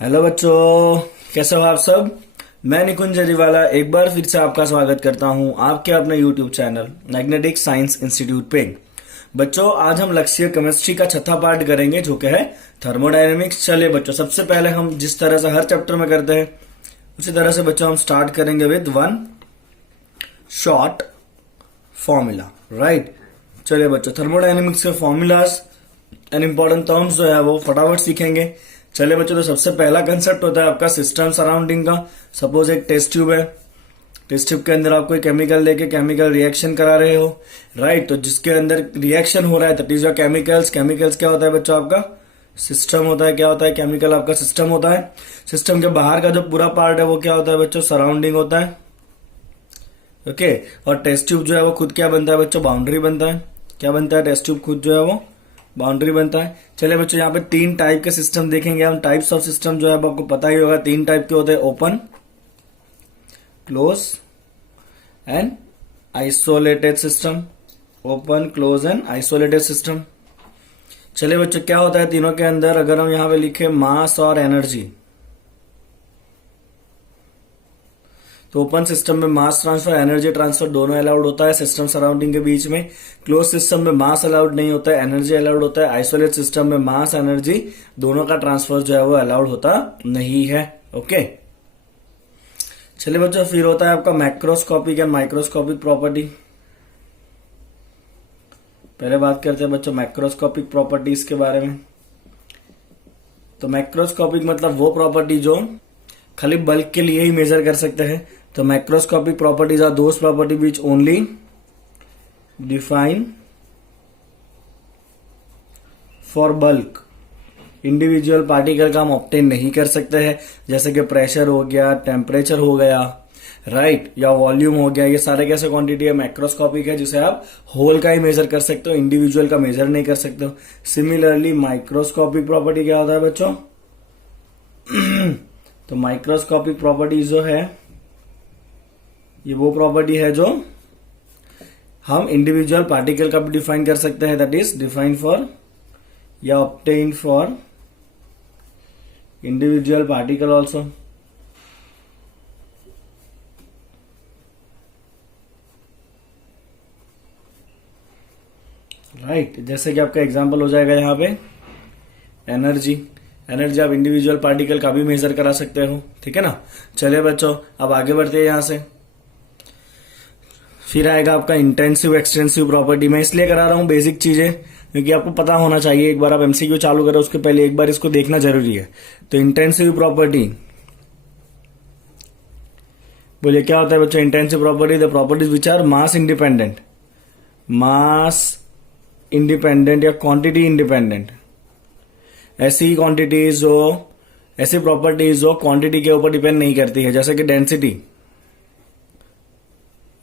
Hello बच्चों, कैसे हो आप सब। मैं निकुंज जरीवाला एक बार फिर से आपका स्वागत करता हूं आपके अपने YouTube channel magnetic science institute पे। बच्चों, आज हम लक्ष्य केमिस्ट्री का छठा पार्ट करेंगे जो कि है थर्मोडायनेमिक्स। चलिए बच्चों, सबसे पहले हम जिस तरह से हर चैप्टर में करते हैं उसी तरह से बच्चों हम स्टार्ट करेंगे with one short formula. Right, चलिए बच्चों, थर्मोडायनेमिक्स के फॉर्मूलाज एंड इंपॉर्टेंट टर्म्स जो है वो फटाफट सीखेंगे। चलिए बच्चों, तो सबसे पहला कंसेप्ट होता है आपका सिस्टम सराउंडिंग का। सपोज एक टेस्ट ट्यूब है, टेस्ट ट्यूब के अंदर आप कोई केमिकल लेके केमिकल रिएक्शन करा रहे हो। राइट, तो जिसके अंदर रिएक्शन हो रहा है that is your chemicals. Chemicals क्या होता है बच्चों, आपका सिस्टम होता है। क्या होता है, केमिकल आपका सिस्टम होता है। सिस्टम के बाहर का जो पूरा पार्ट है वो क्या होता है बच्चों, सराउंडिंग होता है। ओके, और टेस्ट ट्यूब जो है वो खुद क्या बनता है बच्चों, बाउंड्री बनता है। क्या बनता है, टेस्ट ट्यूब खुद जो है वो बाउंड्री बनता है। चलिए बच्चों, यहाँ पे तीन टाइप के सिस्टम देखेंगे हम। टाइप्स ऑफ सिस्टम जो है आपको पता ही होगा, तीन टाइप के होते हैं, open, close and isolated system. Open, close and isolated system. चलिए बच्चों, क्या होता है तीनों के अंदर, अगर हम यहाँ पे लिखे मास और एनर्जी, तो ओपन सिस्टम में मास ट्रांसफर एनर्जी ट्रांसफर दोनों अलाउड होता है सिस्टम सराउंडिंग के बीच में। क्लोज सिस्टम में मास अलाउड नहीं होता है, एनर्जी अलाउड होता है। आइसोलेट सिस्टम में मास एनर्जी दोनों का ट्रांसफर जो है वो अलाउड होता नहीं है। ओके, चलिए बच्चों, फिर होता है आपका मैक्रोस्कोपिक एंड माइक्रोस्कोपिक प्रॉपर्टी। पहले बात करते हैं बच्चों मैक्रोस्कोपिक प्रॉपर्टीज के बारे में। तो मैक्रोस्कोपिक मतलब वो प्रॉपर्टी जो खाली बल्क के लिए ही मेजर कर सकते हैं। तो macroscopic properties are those property which only define for bulk. Individual particle का हम ऑब्टेन नहीं कर सकते हैं, जैसे कि प्रेशर हो गया, टेम्परेचर हो गया, राइट, या वॉल्यूम हो गया। ये सारे कैसे क्वांटिटी है, मैक्रोस्कोपिक है, जिसे आप होल का ही मेजर कर सकते हो, इंडिविजुअल का मेजर नहीं कर सकते हो। सिमिलरली माइक्रोस्कोपिक प्रॉपर्टी क्या होता है बच्चों तो माइक्रोस्कोपिक प्रॉपर्टी जो है ये वो प्रॉपर्टी है जो हम इंडिविजुअल पार्टिकल का भी डिफाइन कर सकते हैं, दैट इज डिफाइन फॉर या obtain for individual particle also. Right, जैसे कि आपका एग्जांपल हो जाएगा यहाँ पे एनर्जी। एनर्जी आप इंडिविजुअल पार्टिकल का भी मेजर करा सकते हो, ठीक है ना। चलिए बच्चों, अब आगे बढ़ते हैं यहां से। फिर आएगा आपका इंटेंसिव एक्सटेंसिव प्रॉपर्टी। मैं इसलिए करा रहा हूं बेसिक चीजें क्योंकि आपको पता होना चाहिए। एक बार आप एमसीक्यू चालू करें उसके पहले एक बार इसको देखना जरूरी है। तो इंटेंसिव प्रॉपर्टी बोलिए क्या होता है बच्चों, intensive property the properties which are mass independent. Mass independent या क्वांटिटी इंडिपेंडेंट, ऐसी क्वांटिटीज जो, ऐसी प्रॉपर्टीज जो क्वांटिटी के ऊपर डिपेंड नहीं करती है, जैसे कि डेंसिटी।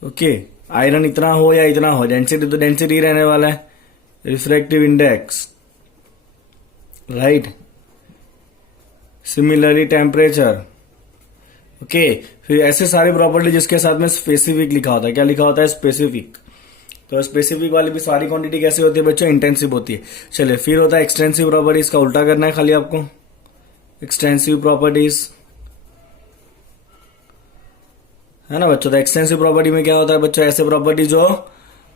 ओके, आयरन इतना हो या इतना हो, डेंसिटी तो डेंसिटी रहने वाला है। Refractive index, right, similarly temperature. Okay, फिर ऐसे सारे प्रॉपर्टी जिसके साथ में स्पेसिफिक लिखा होता है। क्या लिखा होता है, स्पेसिफिक। तो स्पेसिफिक वाली भी सारी क्वांटिटी कैसे होती है बच्चों, इंटेंसिव होती है। चलिए, फिर होता है एक्सटेंसिव प्रॉपर्टीज, का उल्टा करना है खाली आपको। एक्सटेंसिव प्रॉपर्टीज है ना बच्चों। तो एक्सटेंसिव प्रॉपर्टी में क्या होता है बच्चों, ऐसे प्रॉपर्टी जो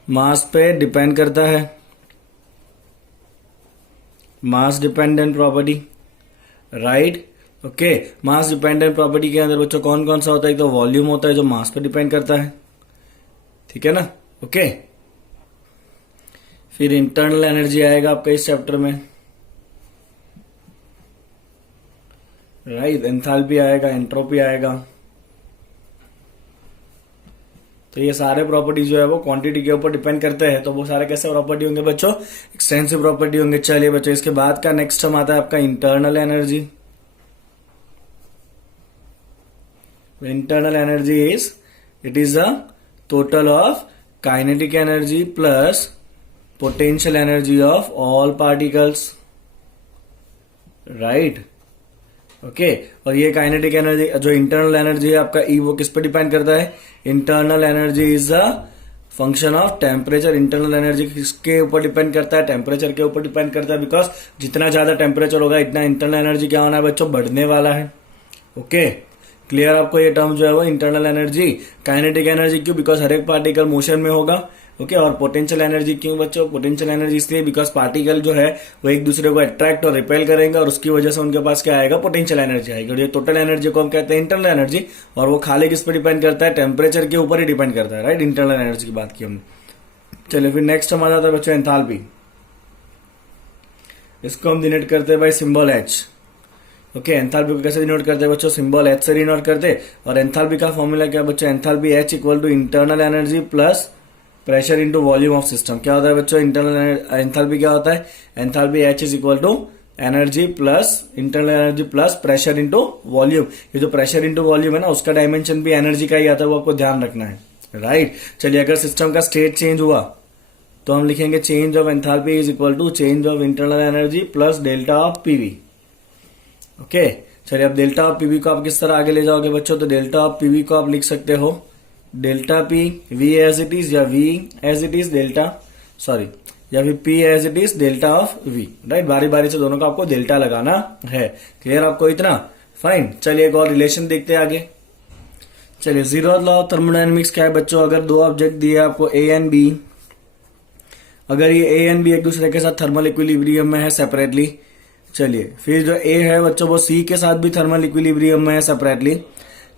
मास पे डिपेंड करता है, mass dependent property. Right, okay, mass dependent property के अंदर बच्चों कौन कौन सा होता है, तो वॉल्यूम होता है जो मास पे डिपेंड करता है, ठीक है ना। ओके, फिर इंटरनल एनर्जी आएगा आपका इस चैप्टर में। राइट, एंथैल्पी आएगा, एंट्रोपी आएगा। तो ये सारे प्रॉपर्टी जो है वो क्वांटिटी के ऊपर डिपेंड करते हैं। तो वो सारे कैसे प्रॉपर्टी होंगे बच्चों, एक्सटेंसिव प्रॉपर्टी होंगे। चलिए बच्चों, इसके बाद का नेक्स्ट टर्म आता है आपका internal energy. Internal energy is, it is a total of kinetic energy plus potential energy of all particles. Right, okay, और ये काइनेटिक एनर्जी जो इंटरनल एनर्जी है आपका ई, वो किस पे डिपेंड करता है, internal energy is the function of temperature. Internal energy किसके ऊपर डिपेंड करता है? टेम्परेचर के ऊपर डिपेंड करता है, बिकॉज जितना ज्यादा टेम्परेचर होगा इतना इंटरनल एनर्जी क्या होना है बच्चों? बढ़ने वाला है। ओके, क्लियर आपको ये टर्म जो है वो इंटरनल एनर्जी। काइनेटिक एनर्जी क्यों? बिकॉज हर एक पार्टिकल मोशन में होगा। ओके, और पोटेंशियल एनर्जी क्यों बच्चों? पोटेंशियल एनर्जी इसलिए बिकॉज पार्टिकल जो है वो एक दूसरे को अट्रैक्ट और रिपेल करेंगे और उसकी वजह से उनके पास क्या आएगा? पोटेंशियल एनर्जी आएगी। और ये टोटल एनर्जी को हम कहते हैं इंटरनल एनर्जी, और वो खाली किस पर डिपेंड करता है? टेम्परेचर के ऊपर ही डिपेंड करता है, राइट? इंटरनल एनर्जी की बात की हमने। चलिए फिर नेक्स्ट हम आ जाता है बच्चों एंथैल्पी। इसको हम डिनोट करते हैं bye symbol H. Okay, enthalpy को कैसे डिनोट करते हैं बच्चों? सिंबल एच से डिनोट करते हैं। और एंथैल्पी का फॉर्मूला क्या बच्चों? Enthalpy H equal to internal energy plus pressure into volume of system. क्या होता है बच्चों? इंटरनल एंथैल्पी क्या होता है? Enthalpy H is equal to energy plus internal energy plus pressure into volume. ये जो प्रेशर इनटू वॉल्यूम है ना, उसका डायमेंशन भी एनर्जी का ही आता है, वो आपको ध्यान रखना है, राइट? चलिए, अगर सिस्टम का स्टेट चेंज हुआ तो हम लिखेंगे change of enthalpy is equal to change of internal energy plus delta of PV. Okay, चलिए अब डेल्टा ऑफ पीवी को आप किस तरह आगे ले जाओगे बच्चों? तो डेल्टा ऑफ पीवी को आप लिख सकते हो delta P V as it is, या V as it is delta, sorry, या फिर P as it is delta of V, right? बारी बारी से दोनों का आपको डेल्टा लगाना है। क्लियर आपको इतना? फाइन। चलिए एक और रिलेशन देखते हैं आगे। चलिए, जीरो लॉ ऑफ थर्मोडायनेमिक्स क्या है बच्चों? अगर दो ऑब्जेक्ट दिए आपको ए एंड बी, अगर ये ए एंड बी एक दूसरे के साथ थर्मल इक्विलिब्रियम में है सेपरेटली, चलिए फिर जो ए है बच्चों वो सी के साथ भी थर्मल इक्विलिब्रियम में है सेपरेटली,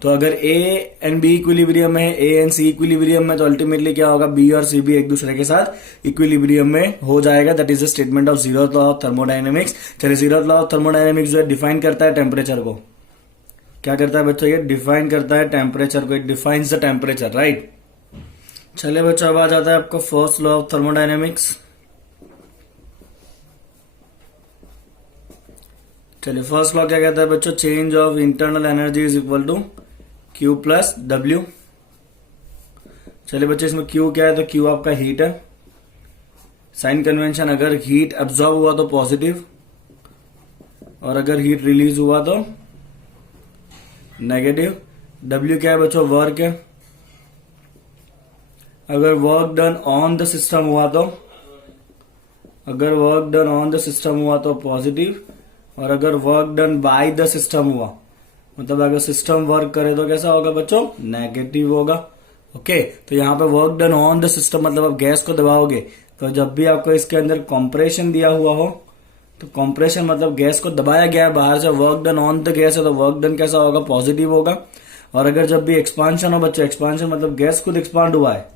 तो अगर ए एंड बी इक्विलिब्रियम में है, ए एंड सी इक्विलिब्रियम में, तो अल्टीमेटली क्या होगा? बी और सी भी एक दूसरे के साथ इक्विलिब्रियम में हो जाएगा। That is the statement of zeroth law of thermodynamics. चलिए, जीरोथ लॉ ऑफ थर्मोडायनेमिक्स जो है डिफाइन करता है टेम्परेचर को। क्या करता है बच्चों? ये डिफाइन करता है टेम्परेचर को। It defines the temperature, right? चलिए बच्चों, अब आ जाता है आपको फर्स्ट लॉ ऑफ थर्मोडायनेमिक्स। चलिए, फर्स्ट लॉ क्या कहता है बच्चों? Change of internal energy is equal to Q plus W। चलिए बच्चों, इसमें Q क्या है? तो Q आपका हीट है। साइन कन्वेंशन, अगर हीट एब्जॉर्ब हुआ तो पॉजिटिव, और अगर हीट रिलीज हुआ तो नेगेटिव। W क्या है बच्चों? वर्क है। अगर work done on the system हुआ तो, अगर work done on the system हुआ तो पॉजिटिव, और अगर work done by the system हुआ, मतलब अगर सिस्टम वर्क करे तो कैसा होगा बच्चों? नेगेटिव होगा। ओके, तो यहाँ पे work done on the system मतलब आप गैस को दबाओगे, तो जब भी आपको इसके अंदर कंप्रेशन दिया हुआ हो, तो कंप्रेशन मतलब गैस को दबाया गया है बाहर से, work done on the gas है, तो वर्क डन कैसा होगा? पॉजिटिव होगा। और अगर जब भी एक्सपांशन हो बच्चों, एक्सपांशन मतलब गैस खुद एक्सपांड हुआ है,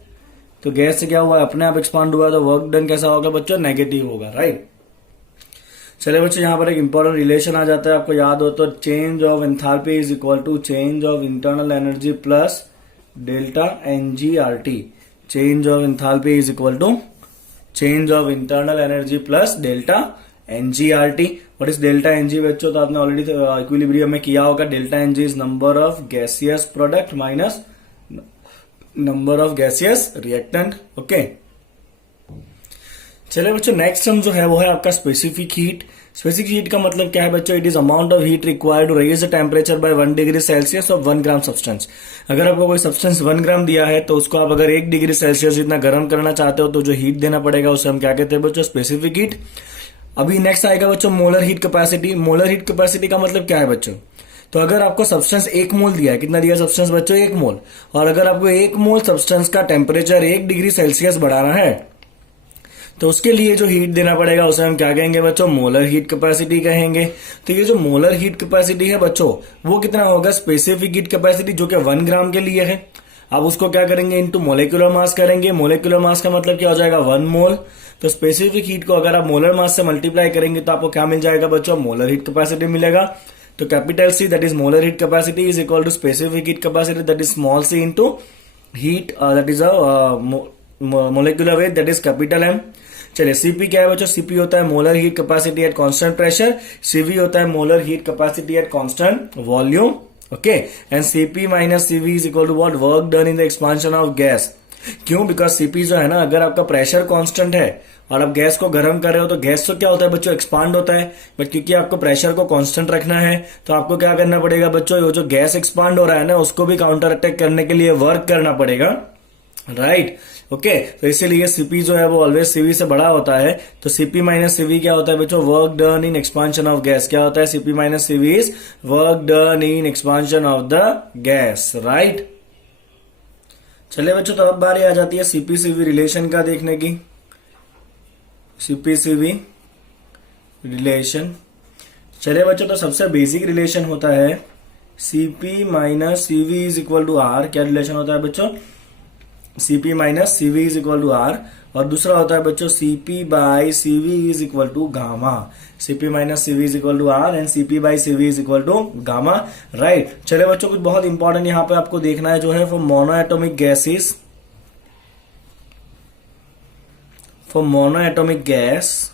तो गैस से क्या हुआ है? अपने आप एक्सपांड हुआ है, तो वर्क डन कैसा होगा बच्चों? नेगेटिव होगा, राइट? चलिए बच्चों, यहाँ पर एक इंपॉर्टेंट रिलेशन आ जाता है, आपको याद हो तो, change of enthalpy is equal to change of internal energy plus delta NGRT. Change of enthalpy is equal to change of internal energy plus delta NGRT. What is delta NG बच्चों? तो आपने already equilibrium में किया होगा। Delta NG is number of gaseous product minus number of gaseous reactant. Okay, चलिए बच्चों, next term जो है वो है आपका स्पेसिफिक हीट। स्पेसिफिक हीट का मतलब क्या है बच्चों? It is amount of heat required to raise the temperature by 1 degree Celsius of 1 gram substance. अगर आपको कोई सब्सटेंस 1 ग्राम दिया है, तो उसको आप अगर 1 डिग्री सेल्सियस जितना गर्म करना चाहते हो, तो जो हीट देना पड़ेगा उसे हम क्या कहते हैं बच्चों? Specific heat. अभी नेक्स्ट आएगा बच्चों molar heat capacity. Molar heat capacity का मतलब क्या है बच्चों? तो अगर आपको सब्सटेंस 1 मोल दिया है, कितना दिया सब्सटेंस बच्चों? 1 मोल, और अगर आपको 1 मोल सब्सटेंस का टेम्परेचर 1 डिग्री सेल्सियस बढ़ाना है, तो उसके लिए जो हीट देना पड़ेगा उसे हम क्या कहेंगे बच्चों? मोलर हीट कैपेसिटी कहेंगे। तो ये जो मोलर हीट कैपेसिटी है बच्चों, वो कितना होगा? स्पेसिफिक हीट कैपेसिटी, जो कि 1 ग्राम के लिए है। अब उसको क्या करेंगे? इनटू मोलिकुलर मास करेंगे। मोलिकुलर मास का मतलब क्या हो जाएगा? 1 मोल। तो स्पेसिफिक हीट को अगर आप मोलर मास से मल्टीप्लाई करेंगे तो आपको क्या मिल जाएगा बच्चों? मोलर हीट कैपेसिटी मिलेगा। तो capital C that is molar heat capacity is equal to specific heat capacity that is small C into heat that is a molecular weight that is capital M. चलिए, CP क्या है बच्चों? CP होता है molar heat capacity at constant pressure. CV होता है molar heat capacity at constant volume. Okay, and CP minus CV is equal to what? Work done in the expansion of gas. क्यों? Because CP जो है ना, अगर आपका pressure constant है और आप गैस को गर्म कर रहे हो, तो गैस तो क्या होता है बच्चों? एक्सपांड होता है। बट क्योंकि आपको प्रेशर को कांस्टेंट रखना है, तो आपको क्या करना पड़ेगा बच्चों? जो गैस एक्सपांड हो रहा है ना, उसको भी काउंटर अटैक करने के लिए वर्क करना पड़ेगा। राइट। ओके, तो इसीलिए सीपी जो है वो ऑलवेज सीवी से बड़ा होता है। तो सीपी माइनस सीवी क्या होता है बच्चों? Work done in expansion of gas. क्या होता है? CP minus CV is work done in expansion of the gas, right. चलिए बच्चों, तो अब बारी आ जाती है सीपी सीवी रिलेशन का देखने की। सीपी सीवी रिलेशन, चलिए बच्चों, तो सबसे बेसिक रिलेशन होता है CP minus CV is equal to R. क्या रिलेशन होता है बच्चों? CP minus CV is equal to R. और दूसरा होता है बच्चों CP by CV is equal to gamma. CP minus CV is equal to R and CP by CV is equal to gamma, right. चलिए बच्चों, कुछ बहुत इंपॉर्टेंट यहां पे आपको देखना है जो है for monoatomic gases, for monoatomic gas,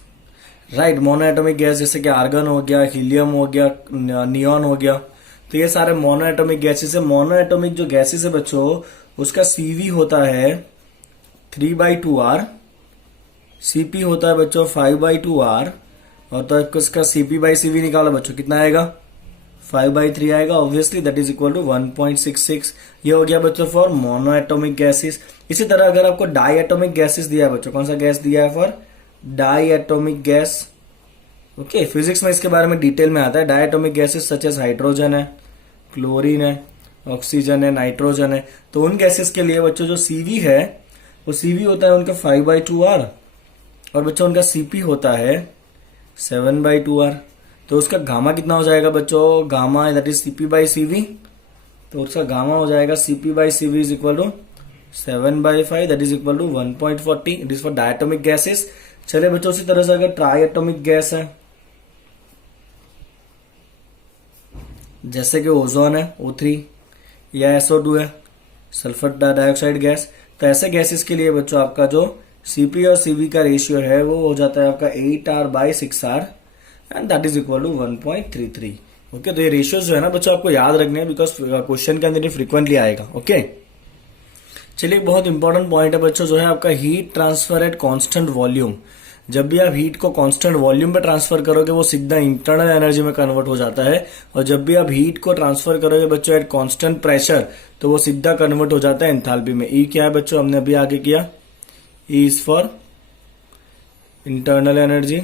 right. Monoatomic gas जैसे कि आर्गन हो गया, हीलियम हो गया, नियॉन हो गया, तो ये सारे मोनोएटॉमिक गैसेस है। मोनोएटॉमिक जो गैसेस है बच्चों, उसका सीवी होता है 3/2r, सीपी होता है बच्चों 5/2r, और तो इसका सीपी बाई सीवी निकालो बच्चों, कितना आएगा? 5/3 आएगा obviously, that is equal to 1.66। ये हो गया बच्चों फॉर मोनोएटॉमिक गैसेस। इसी तरह अगर आपको डाई एटॉमिक गैसेस दिया है बच्चों, कौन सा गैस दिया है? For diatomic gas. Okay, physics में इसके बारे में डिटेल में आता है। Diatomic gases such as hydrogen है, क्लोरीन है, ऑक्सीजन है, नाइट्रोजन है। तो उन गैसेस के लिए बच्चों जो सीवी है वो सीवी होता है उनका 5/2r, और बच्चों उनका सीपी होता है 7/2r। तो उसका गामा कितना हो जाएगा बच्चों? Gamma that is CP by CV. तो उसका गामा हो जाएगा CP by CV is equal to 7/5, that is equal to 1.40। It is for diatomic gases. चलिए बच्चों, उसी तरह से अगर ट्राई एटोमिक गैस है, जैसे कि ओजोन है O3, या SO2 है, सल्फर डाइऑक्साइड गैस, तो ऐसे गैसेस के लिए बच्चों आपका जो सीपी और सीवी का रेशियो है वो हो जाता है आपका 8r/6r, and that is equal to 1.33। Okay, तो ये रेशियो जो है ना बच्चों आपको याद रखने हैं, बिकॉज क्वेश्चन के अंदर ये फ्रिक्वेंटली आएगा। ओके, चलिए, एक बहुत इंपॉर्टेंट पॉइंट है बच्चों जो है आपका heat transfer eight constant volume. जब भी आप हीट को कांस्टेंट वॉल्यूम पे ट्रांसफर करोगे वो सीधा इंटरनल एनर्जी में कन्वर्ट हो जाता है, और जब भी आप हीट को ट्रांसफर करोगे बच्चों एट कांस्टेंट प्रेशर तो वो सीधा कन्वर्ट हो जाता है एंथैल्पी में। ई क्या है बच्चों? हमने अभी आगे किया, E is for internal energy,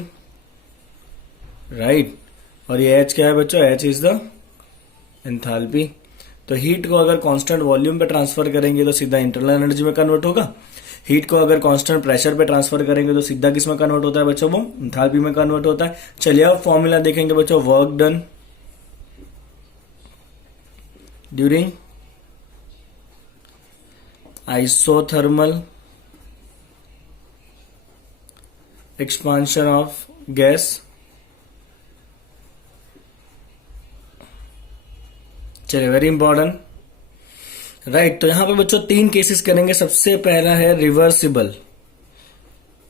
right. और ये एच क्या है बच्चों? H is the enthalpy. तो हीट को अगर कांस्टेंट वॉल्यूम पे ट्रांसफर करेंगे तो सीधा इंटरनल एनर्जी में कन्वर्ट होगा। हीट को अगर कांस्टेंट प्रेशर पे ट्रांसफर करेंगे तो सीधा किस में कन्वर्ट होता है बच्चों? वो एंथैल्पी में कन्वर्ट होता है। चलिए अब फॉर्मूला देखेंगे बच्चों, work done during isothermal expansion of gas. चलिए, वेरी इंपॉर्टेंट, राइट। तो यहां पे बच्चों 3 केसेस करेंगे। सबसे पहला है रिवर्सिबल।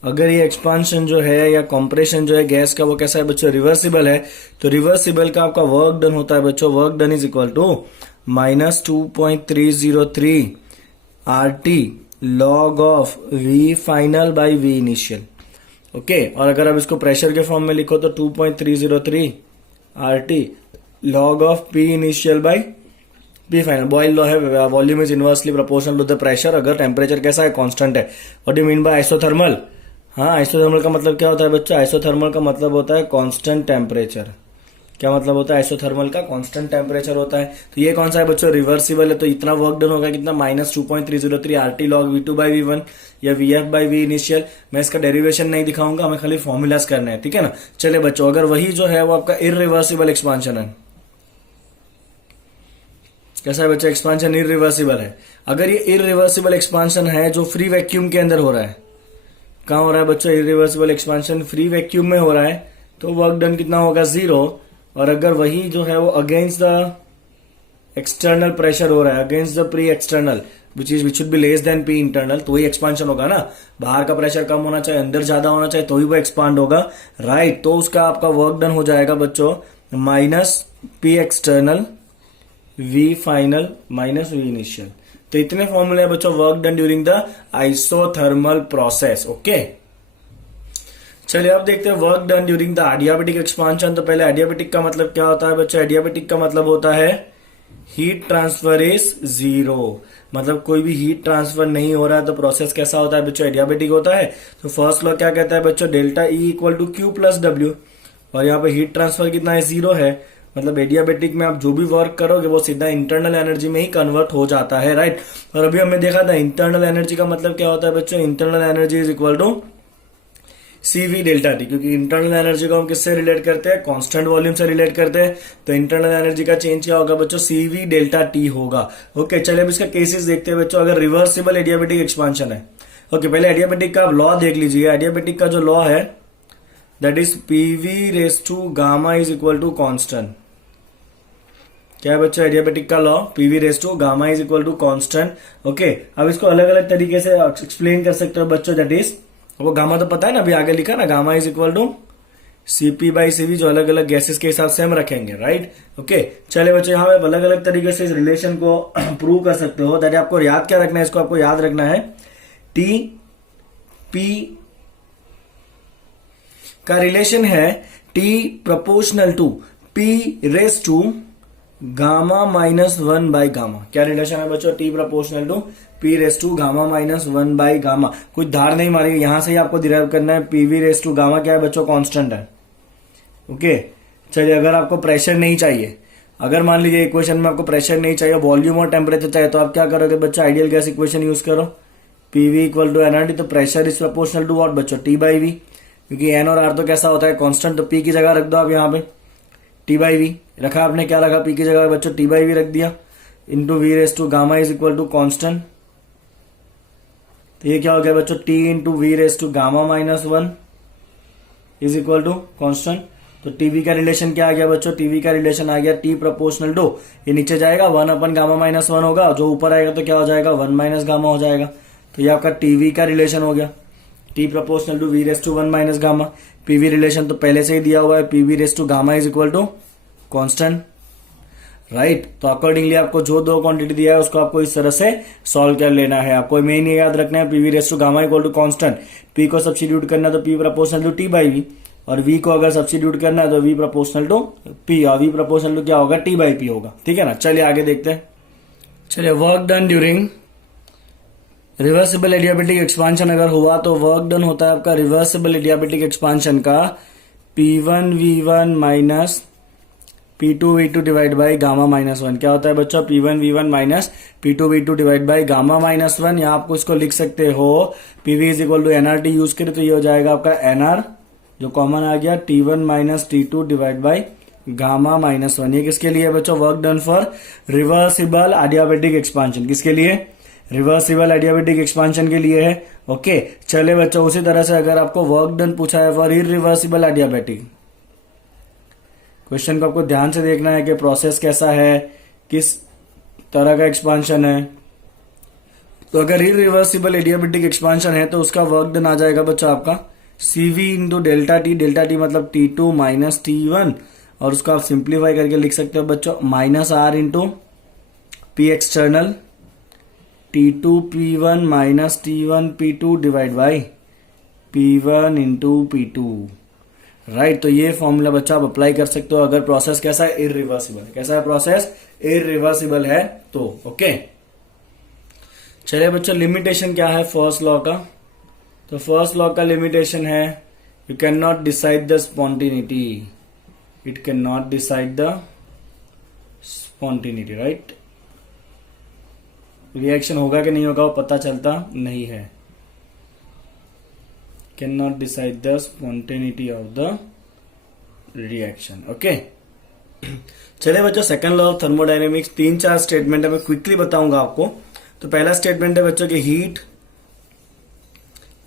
अगर ये एक्सपांशन जो है या कंप्रेशन जो है गैस का वो कैसा है बच्चों? रिवर्सिबल है। तो रिवर्सिबल का आपका वर्क डन होता है बच्चों, work done is equal to -2.303 RT log of V final by V initial. Okay, और अगर आप इसको प्रेशर के फॉर्म में लिखो तो 2.303 RT log of P initial by P final. Boyle law है, volume is inversely proportional to the pressure अगर टेम्परेचर कैसा है? कांस्टेंट है। What do mean by isothermal? हाँ, आइसोथर्मल का मतलब क्या होता है बच्चों? आइसोथर्मल का मतलब होता है कांस्टेंट टेम्परेचर। क्या मतलब होता है आइसोथर्मल का? कांस्टेंट टेम्परेचर होता है। तो ये कौन सा है बच्चों? रिवर्सिबल है। तो इतना वर्क डन होगा कितना? -2.303 RT log V2 by V1 या VF बाई V इनिशियल। मैं इसका डेरिवेशन नहीं दिखाऊंगा, हमें खाली फॉर्मूलाज करना है, ठीक है ना। चले बच्चों, अगर वही जो है वो आपका इररिवर्सिबल एक्सपांशन है, कैसा है बच्चा? एक्सपांशन इररिवर्सिबल है। अगर ये इररिवर्सिबल एक्सपांशन है जो फ्री वैक्यूम के अंदर हो रहा है, कहां हो रहा है बच्चों? इररिवर्सिबल एक्सपांशन फ्री वैक्यूम में हो रहा है, तो वर्क डन कितना होगा? 0। और अगर वही जो है वो अगेंस्ट द एक्सटर्नल प्रेशर हो रहा है, against the pre external which should be less than P internal, तो वही एक्सपांशन होगा ना। बाहर का प्रेशर कम होना चाहिए, अंदर ज्यादा होना चाहिए, तो ही वो एक्सपांड होगा, राइट। तो उसका आपका वर्क डन हो जाएगा बच्चों -P external V final minus V initial. तो इतने फॉर्मूले हैं बच्चों work done during the isothermal process. Okay, चलिए अब देखते हैं work done during the adiabatic expansion. तो पहले एडियाबेटिक का मतलब क्या होता है बच्चों? एडियाबेटिक का मतलब होता है हीट ट्रांसफर इज जीरो, मतलब कोई भी हीट ट्रांसफर नहीं हो रहा है तो प्रोसेस कैसा होता है बच्चों, एडियाबेटिक होता है। तो फर्स्ट लॉ क्या कहता है बच्चों, delta E equal to Q plus W, और यहाँ पे हीट ट्रांसफर कितना है, जीरो है, मतलब एडियाबेटिक में आप जो भी वर्क करोगे वो सीधा इंटरनल एनर्जी में ही कन्वर्ट हो जाता है, राइट। और अभी हमने देखा था इंटरनल एनर्जी का मतलब क्या होता है बच्चों, internal energy is equal to CV delta T, क्योंकि इंटरनल एनर्जी को हम किससे रिलेट करते हैं, कांस्टेंट वॉल्यूम से रिलेट करते हैं। तो इंटरनल एनर्जी का चेंज क्या होगा बच्चों, CV डेल्टा टी होगा। ओके, चलिए अब इसका केसेस देखते हैं बच्चों। अगर रिवर्सिबल एडियाबेटिक एक्सपांशन है, ओके, पहले एडियाबेटिक का आप लॉ देख लीजिए। एडियाबेटिक का जो लॉ है that is PV raise to gamma is equal to constant. क्या है बच्चों एडियाबेटिक का law, PV raise to gamma is equal to constant. Okay, अब इसको अलग अलग तरीके से एक्सप्लेन कर सकते हो बच्चों, दैट इज, वो गामा तो पता है ना, अभी आगे लिखा ना, gamma is equal to CP by CV, जो अलग अलग गैसेस के हिसाब से हम रखेंगे, राइट। ओके, चले बच्चों, यहाँ पे अलग अलग तरीके से इस रिलेशन को प्रूव कर सकते हो। दैट आपको याद क्या रखना है, इसको आपको याद रखना है, TP का रिलेशन है T proportional to P raise to gamma minus 1 by gamma. क्या रिलेशन है बच्चों, T proportional to P raise to gamma minus 1 by gamma. कुछ धार नहीं मारेगी, यहां से ही आपको डिराइव करना है। PV रेस टू गामा क्या है बच्चों, कांस्टेंट है। ओके, चलिए, अगर आपको प्रेशर नहीं चाहिए, अगर मान लीजिए इक्वेशन में आपको प्रेशर नहीं चाहिए, वॉल्यूम और टेम्परेचर चाहिए, तो आप क्या करोगे बच्चों, आइडियल गैस इक्वेशन यूज करो, PV इक्वल टू nRT। तो pressure is proportional to what बच्चों, T बाई V, क्योंकि N और R तो कैसा होता है, कांस्टेंट। तो P की जगह रख दो आप यहाँ पे T बाई V रखा आपने, क्या रखा, P की जगह बच्चों T बाई V रख दिया, into V raise to gamma is equal to constant. तो ये क्या हो गया बच्चों, T into V raise to gamma minus 1 is equal to constant. तो TV का रिलेशन क्या आ गया बच्चों, TV का रिलेशन आ गया T प्रोपोर्शनल टू, ये नीचे जाएगा 1 अपन गामा माइनस 1 होगा, जो ऊपर आएगा तो क्या हो जाएगा, 1 माइनस गामा हो जाएगा। तो ये आपका TV का रिलेशन हो गया, T proportional to V raise to 1 minus gamma. PV relation तो पहले से ही दिया हुआ है, PV raise to gamma is equal to constant, right. तो अकॉर्डिंगली आपको जो दो क्वांटिटी दिया है उसको आपको इस तरह से सॉल्व कर लेना है। आपको मेन ये याद रखना है, PV raise to gamma equal to constant, P को सब्स्टिट्यूट करना है तो P proportional to T by V, और V को अगर सब्स्टिट्यूट करना है तो V प्रोपोर्शनल टू P, और V प्रोपोर्शनल टू क्या होगा, T बाई P होगा, ठीक है ना। चलिए आगे देखते हैं। चलिए, work done during reversible adiabatic expansion अगर हुआ तो वर्क डन होता है आपका रिवर्सिबल एडियाबेटिक एक्सपांशन का P1V1 minus P2V2 divide by gamma minus 1। क्या होता है बच्चों, P1V1 minus P2V2 divide by gamma minus 1। यहाँ आपको इसको लिख सकते हो, PV is equal to nRT use करें तो ये हो जाएगा आपका nR, जो कॉमन आ गया, T1 minus T2 divide by gamma minus 1। ये किसके लिए बच्चों, work done for reversible adiabatic expansion. किसके लिए, रिवर्सिबल एडियाबेटिक एक्सपांशन के लिए है। ओके, चले बच्चों, उसी तरह से अगर आपको वर्क डन पूछा है फॉर इरिवर्सिबल एडियाबेटिक, क्वेश्चन को आपको ध्यान से देखना है कि प्रोसेस कैसा है, किस तरह का एक्सपांशन है। तो अगर इरिवर्सिबल एडियाबेटिक एक्सपांशन है तो उसका वर्क डन आ जाएगा बच्चों आपका CV into delta T, delta T मतलब T2 माइनस T1, और उसको आप सिंप्लीफाई करके लिख सकते हो बच्चों minus R into P external T2 P1 minus T1 P2 divide by P1 into P2, right. तो ये फॉर्मूला बच्चा आप अप्लाई कर सकते हो अगर प्रोसेस कैसा है, इरिवर्सिबल है। कैसा है प्रोसेस, इरिवर्सिबल है तो। ओके, चलिए बच्चों, लिमिटेशन क्या है फर्स्ट लॉ का। तो फर्स्ट लॉ का लिमिटेशन है, you can not decide the spontaneity, it can not decide the spontaneity, right. Reaction होगा कि नहीं होगा वो पता चलता नहीं है, can not decide the spontaneity of the reaction. Okay, चलिए बच्चों, second law of thermodynamics, 3-4 statement है, मैं क्विकली बताऊंगा आपको। तो पहला स्टेटमेंट है बच्चों कि heat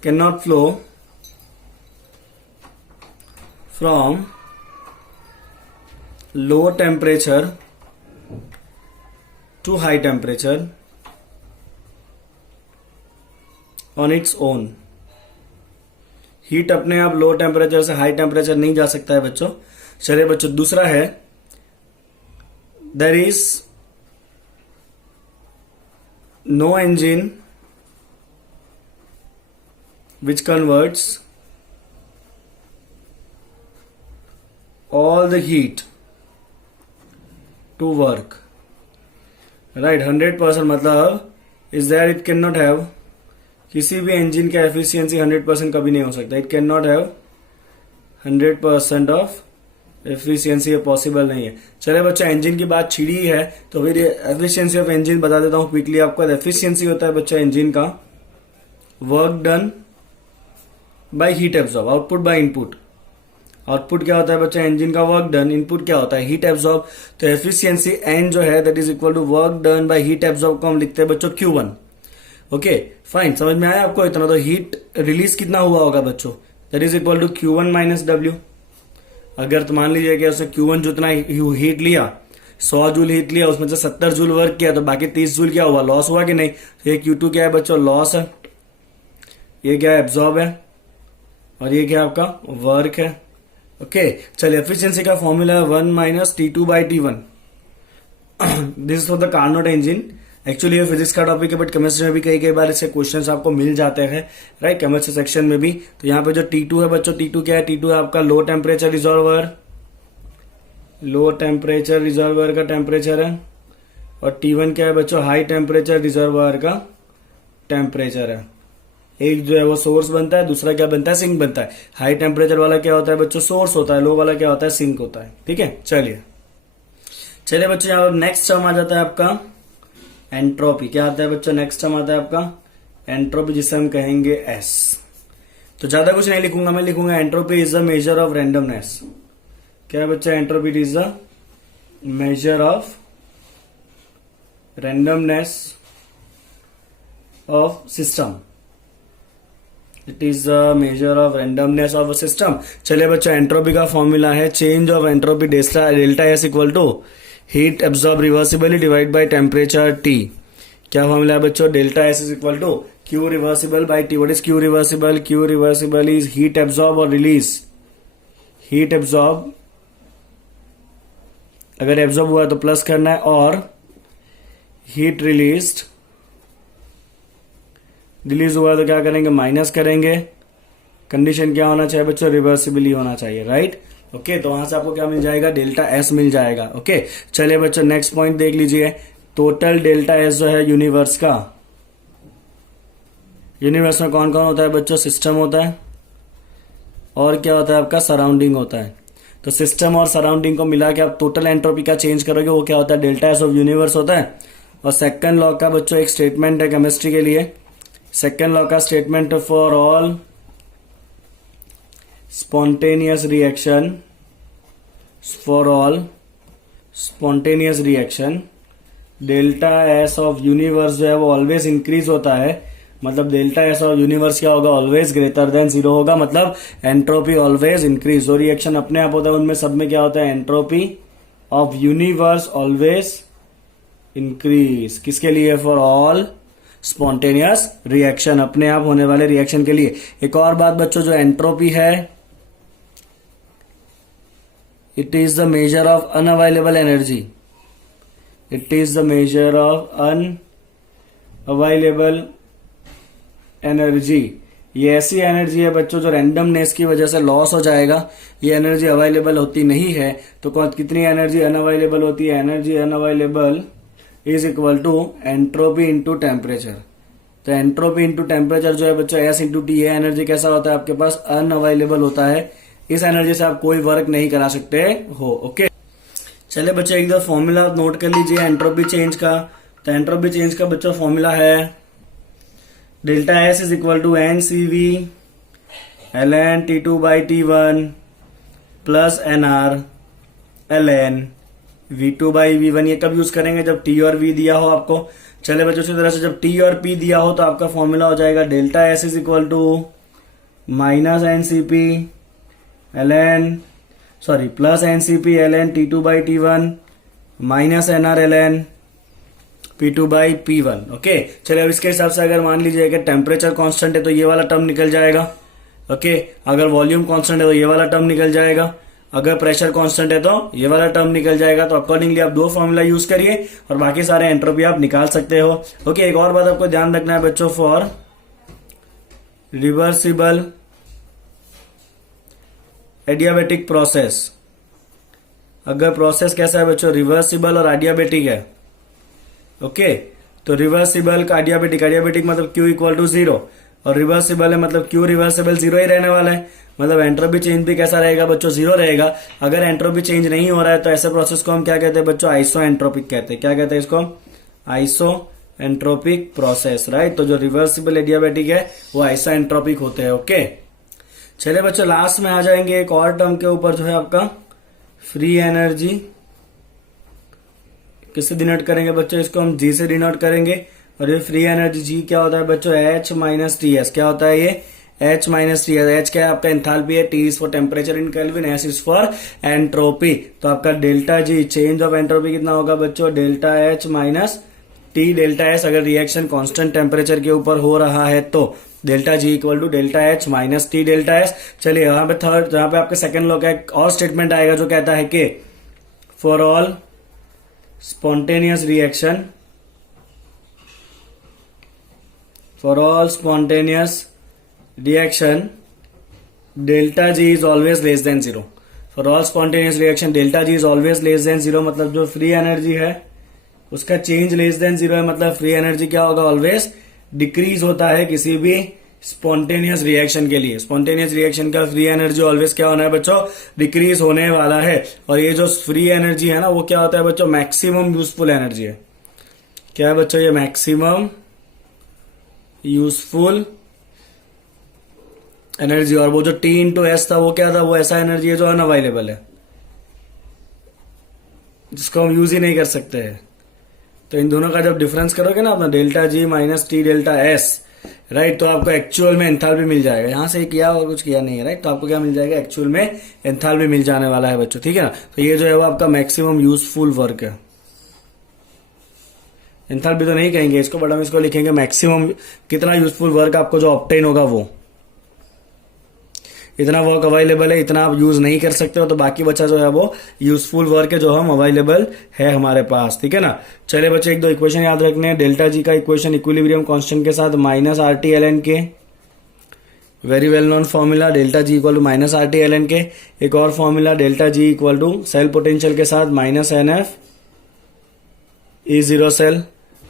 can not flow from low temperature to high temperature on its own. Heat अपने आप लो टेम्परेचर से हाई टेम्परेचर नहीं जा सकता है बच्चों। चलिए बच्चों, दूसरा है there is no engine which converts all the heat to work right 100% मतलब is that it can not have, किसी भी इंजन का एफिशिएंसी 100% कभी नहीं हो सकता। It can not have 100% of efficiency, ये पॉसिबल नहीं है। चले बच्चा इंजन की बात छिड़ी है तो फिर एफिशिएंसी ऑफ इंजन बता देता हूं क्विकली आपको। एफिशिएंसी होता है बच्चा इंजन का work done by heat absorb, output by input. Output क्या होता है बच्चा इंजन का वर्क डन, इनपुट क्या होता है हीट एब्जॉर्ब। तो एफिशिएंसी एन जो है that is equal to work done by heat absorb को हम लिखते हैं बच्चों Q1। ओके फाइन, समझ में आया आपको इतना। तो हीट रिलीज कितना हुआ होगा बच्चों, that is equal to Q1 minus W। अगर तो मान लीजिए कि उसने Q1 जितना हीट लिया, 100 जूल हीट लिया, उसमें से 70 जूल वर्क किया, तो बाकी 30 जूल क्या हुआ, लॉस हुआ कि नहीं। तो ये Q2 क्या है बच्चों, लॉस है। ये क्या है, एब्जॉर्ब है। और ये क्या आपका वर्क है। ओके चलिए, एफिशिएंसी का फॉर्मूला है 1 minus T2 by T1। This is for the Carnot engine. Actually ये फिजिक्स का टॉपिक है बट केमिस्ट्री में भी कई बार इससे क्वेश्चंस आपको मिल जाते हैं, राइट, केमिस्ट्री सेक्शन में भी। तो यहाँ पे जो T2 है बच्चों, T2 क्या है, T2 है आपका low temperature reservoir, low temperature reservoir का टेम्परेचर है। और T1 क्या है बच्चों, हाई टेम्परेचर रिजर्वर का टेम्परेचर है। एक जो है वो सोर्स बनता है, दूसरा क्या बनता है, सिंक बनता है। हाई टेम्परेचर वाला क्या होता है बच्चों, सोर्स होता है। लो वाला क्या होता है, सिंक होता है। ठीक है, चलिए बच्चों, यहाँ नेक्स्ट टर्म आ जाता है आपका एंट्रोपी। क्या आता है बच्चों, नेक्स्ट टर्म आता है आपका एंट्रोपी, जिसे हम कहेंगे एस। तो ज्यादा कुछ नहीं लिखूंगा, मैं लिखूंगा entropy is the measure of randomness. क्या है बच्चा, entropy is the measure of randomness of system. It is the measure of randomness of a system. चलिए बच्चा, एंट्रोपी का फॉर्मूला है change of entropy delta S equal to heat absorb reversibly divide by temperature T। क्या formula है बच्चों, delta S is equal to Q reversible by T। What is Q reversible, Q reversible is heat absorb और release. Heat absorb, अगर absorb हुआ तो plus करना है, और हीट रिलीज्ड, रिलीज हुआ तो क्या करेंगे, माइनस करेंगे। कंडीशन क्या होना चाहिए बच्चों, रिवर्सिबली होना चाहिए, राइट। ओके तो वहां से आपको क्या मिल जाएगा, डेल्टा एस मिल जाएगा। ओके चलिए बच्चों, नेक्स्ट पॉइंट देख लीजिए। टोटल डेल्टा एस जो है यूनिवर्स का, यूनिवर्स में कौन कौन होता है बच्चों, सिस्टम होता है और क्या होता है आपका, सराउंडिंग होता है। तो सिस्टम और सराउंडिंग को मिला के आप टोटल एंट्रोपी का चेंज करोगे, वो क्या होता है, डेल्टा एस ऑफ यूनिवर्स होता है। और सेकंड लॉ का बच्चों एक स्टेटमेंट है केमिस्ट्री के लिए। सेकंड लॉ का statement for all spontaneous reaction, for all spontaneous reaction delta S of universe जो है वो ऑलवेज इंक्रीज होता है। मतलब डेल्टा एस ऑफ यूनिवर्स क्या होगा, ऑलवेज ग्रेटर देन 0 होगा। मतलब एंट्रोपी ऑलवेज इंक्रीज। जो रिएक्शन अपने आप होता है उनमें सब में क्या होता है, entropy of universe always increase. किसके लिए, फॉर ऑल स्पॉन्टेनियस रिएक्शन, अपने आप होने वाले रिएक्शन के लिए। एक और बात बच्चों, जो एंट्रोपी है it is the measure of unavailable energy. It is the measure of unavailable energy. ये ऐसी एनर्जी है बच्चों जो रैंडमनेस की वजह से लॉस हो जाएगा। ये एनर्जी अवेलेबल होती नहीं है। तो कितनी एनर्जी अनअवेलेबल होती है, energy unavailable is equal to entropy into temperature. तो एंट्रोपी इंटू टेम्परेचर जो है बच्चों एस इंटू टी। ये एनर्जी कैसा होता है आपके पास, अनअवेलेबल होता है। इस एनर्जी से आप कोई वर्क नहीं करा सकते हो। ओके चलिए बच्चों, एक दो फॉर्मूला नोट कर लीजिए एंट्रोपी चेंज का। तो एंट्रोपी चेंज का बच्चों फॉर्मूला है delta S is equal to N C V L N T2 by T1 plus NR L N V2 by V1। ये कब यूज करेंगे, जब T और V दिया हो आपको। चले बच्चों, इसी तरह से जब T और P दिया हो तो आपका फॉर्मूला हो जाएगा delta S is equal to minus NCP plus NCP ln T2 by T1 minus NR ln P2 by P1। Okay चलिए, अब इसके हिसाब से अगर मान लीजिए कि टेम्परेचर कांस्टेंट है तो ये वाला टर्म निकल जाएगा। ओके अगर वॉल्यूम कांस्टेंट है तो ये वाला टर्म निकल जाएगा। अगर प्रेशर कांस्टेंट है तो ये वाला टर्म निकल जाएगा। तो अकॉर्डिंगली आप दो फॉर्मूला यूज करिए और बाकी सारे एंट्रोपी आप निकाल सकते हो। ओके एक और बात आपको ध्यान रखना है बच्चों, फॉर रिवर्सिबल एडियाबेटिक प्रोसेस, अगर प्रोसेस कैसा है बच्चों, रिवर्सिबल और एडियाबेटिक है, ओके। तो रिवर्सिबल का एडियाबेटिक मतलब Q इक्वल टू 0, और रिवर्सिबल है मतलब Q रिवर्सिबल 0 ही रहने वाला है, मतलब एंट्रोपी चेंज भी कैसा रहेगा बच्चों, 0 रहेगा। अगर एंट्रोपी चेंज नहीं हो रहा है तो ऐसे प्रोसेस को हम क्या कहते हैं बच्चों, आइसो एंट्रोपिक कहते हैं। क्या कहते हैं इसको, आइसो एंट्रोपिक प्रोसेस, राइट। तो जो रिवर्सिबल एडियाबेटिक है वो आइसो एंट्रोपिक होते हैं, ओके। चलिए बच्चों लास्ट में आ जाएंगे एक और टर्म के ऊपर, जो है आपका फ्री एनर्जी। किससे डिनोट करेंगे बच्चों, इसको हम जी से डिनोट करेंगे। और ये फ्री एनर्जी जी क्या होता है बच्चों, H माइनस टी एस। क्या होता है ये, H minus T S. H क्या है आपका एंथैल्पी है, T is for temperature in kelvin, S is for entropy. तो आपका delta G change of entropy कितना होगा बच्चों, delta H minus T delta S। अगर रिएक्शन कांस्टेंट टेम्परेचर के ऊपर हो रहा है तो delta G equal to delta H minus T delta S। चलिए यहाँ पे थर्ड, यहाँ पे आपका सेकंड लॉ का एक और स्टेटमेंट आएगा जो कहता है कि for all spontaneous reaction, for all spontaneous reaction delta G is always less than 0। For all spontaneous reaction delta G is always less than 0, मतलब जो फ्री एनर्जी है उसका चेंज लेस देन 0 है, मतलब फ्री एनर्जी क्या होगा, always decrease होता है किसी भी स्पॉन्टेनियस रिएक्शन के लिए। स्पॉन्टेनियस रिएक्शन का फ्री एनर्जी ऑलवेज क्या होना है बच्चों, डिक्रीज होने वाला है। और ये जो फ्री एनर्जी है ना वो क्या होता है बच्चों, मैक्सिमम यूजफुल एनर्जी है। क्या है बच्चों, ये मैक्सिमम यूजफुल एनर्जी। और वो जो T इंटू एस था वो क्या था, वो ऐसा एनर्जी है जो अनअवेलेबल है, जिसको हम यूज ही नहीं कर सकते हैं। तो इन दोनों का जब डिफरेंस करोगे ना अपना, delta G minus T delta S, right, तो आपको एक्चुअल में एंथैल्पी मिल जाएगा। यहां से किया और कुछ किया नहीं है, राइट। तो आपको क्या मिल जाएगा, एक्चुअल में एंथैल्पी मिल जाने वाला है बच्चों, ठीक है ना। तो ये जो है वो आपका मैक्सिमम यूजफुल वर्क है। एंथैल्पी तो नहीं कहेंगे इसको, बट हम इसको लिखेंगे मैक्सिमम, कितना यूजफुल वर्क आपको जो ऑब्टेन होगा वो, इतना वर्क अवेलेबल है, इतना आप यूज नहीं कर सकते हो, तो बाकी बचा जो है वो यूजफुल वर्क है जो हम अवेलेबल है हमारे पास, ठीक है ना। चलिए बच्चे एक दो इक्वेशन याद रखने हैं। डेल्टा जी का इक्वेशन इक्विलिब्रियम कांस्टेंट के साथ minus R T L N K, very well known formula, delta G equal to minus R T L N K. एक और formula, delta G equal to cell potential के साथ minus N F E zero cell,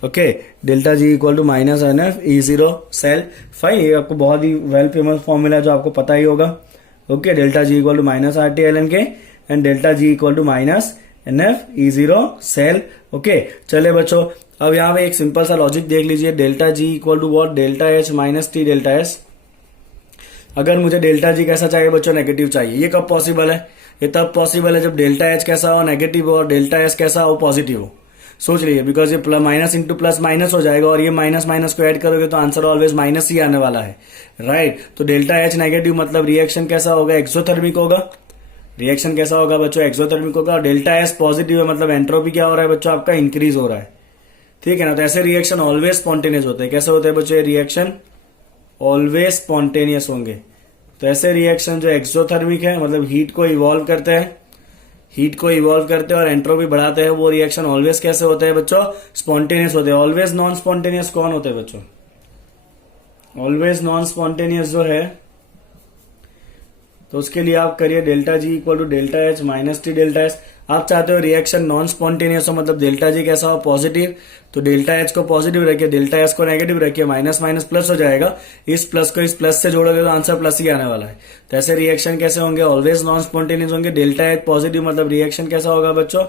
okay. Delta G equal to minus N F E zero cell, fine. ये आपको बहुत ही well famous formula जो आपको पता ही होगा, okay. Delta G equal to minus R T L N K and delta G equal to minus N F E zero cell, okay. चले बच्चों अब यहाँ पे एक सिंपल सा लॉजिक देख लीजिए, delta G equal to what, delta H minus T delta S. अगर मुझे डेल्टा जी कैसा चाहिए बच्चों, नेगेटिव चाहिए। ये कब पॉसिबल है, ये तब पॉसिबल है जब डेल्टा एच कैसा हो नेगेटिव हो और डेल्टा एस कैसा हो पॉजिटिव हो। सोच लीजिए, बिकॉज ये माइनस इंटू प्लस माइनस हो जाएगा और ये माइनस माइनस को ऐड करोगे तो आंसर ऑलवेज माइनस ही आने वाला है, राइट। तो डेल्टा एच नेगेटिव मतलब रिएक्शन कैसा होगा, एक्सोथर्मिक होगा। रिएक्शन कैसा होगा बच्चों, एक्सोथर्मिक होगा। और डेल्टा एस पॉजिटिव है मतलब एंट्रोपी क्या हो रहा है बच्चों, आपका इंक्रीज हो रहा है, ठीक है ना। तो ऐसे रिएक्शन ऑलवेज स्पॉन्टेनियस होते हैं। कैसे होते हैं बच्चों, ये रिएक्शन ऑलवेज स्पॉन्टेनियस होंगे। तो ऐसे रिएक्शन जो एक्सोथर्मिक है मतलब हीट को इवॉल्व करते हैं, हीट को इवॉल्व करते हैं और एंट्रोपी बढ़ाते हैं, वो रिएक्शन ऑलवेज कैसे होते हैं बच्चों, स्पॉन्टेनियस होते हैं। ऑलवेज नॉन स्पॉन्टेनियस कौन होते हैं बच्चों, ऑलवेज नॉन स्पॉन्टेनियस जो है, तो उसके लिए आप करिए delta G equal to delta H minus T delta S. आप चाहते हो रिएक्शन नॉन स्पॉन्टेनियस हो मतलब डेल्टा जी कैसा हो, पॉजिटिव, तो डेल्टा एच को पॉजिटिव रखिए, डेल्टा एस को नेगेटिव रखिए, माइनस माइनस प्लस हो जाएगा। इस प्लस को इस प्लस से जोड़ोगे तो आंसर प्लस ही आने वाला है। तो ऐसे रिएक्शन कैसे होंगे, ऑलवेज नॉन स्पॉन्टेनियस होंगे। डेल्टा एच पॉजिटिव मतलब रिएक्शन कैसा होगा बच्चों,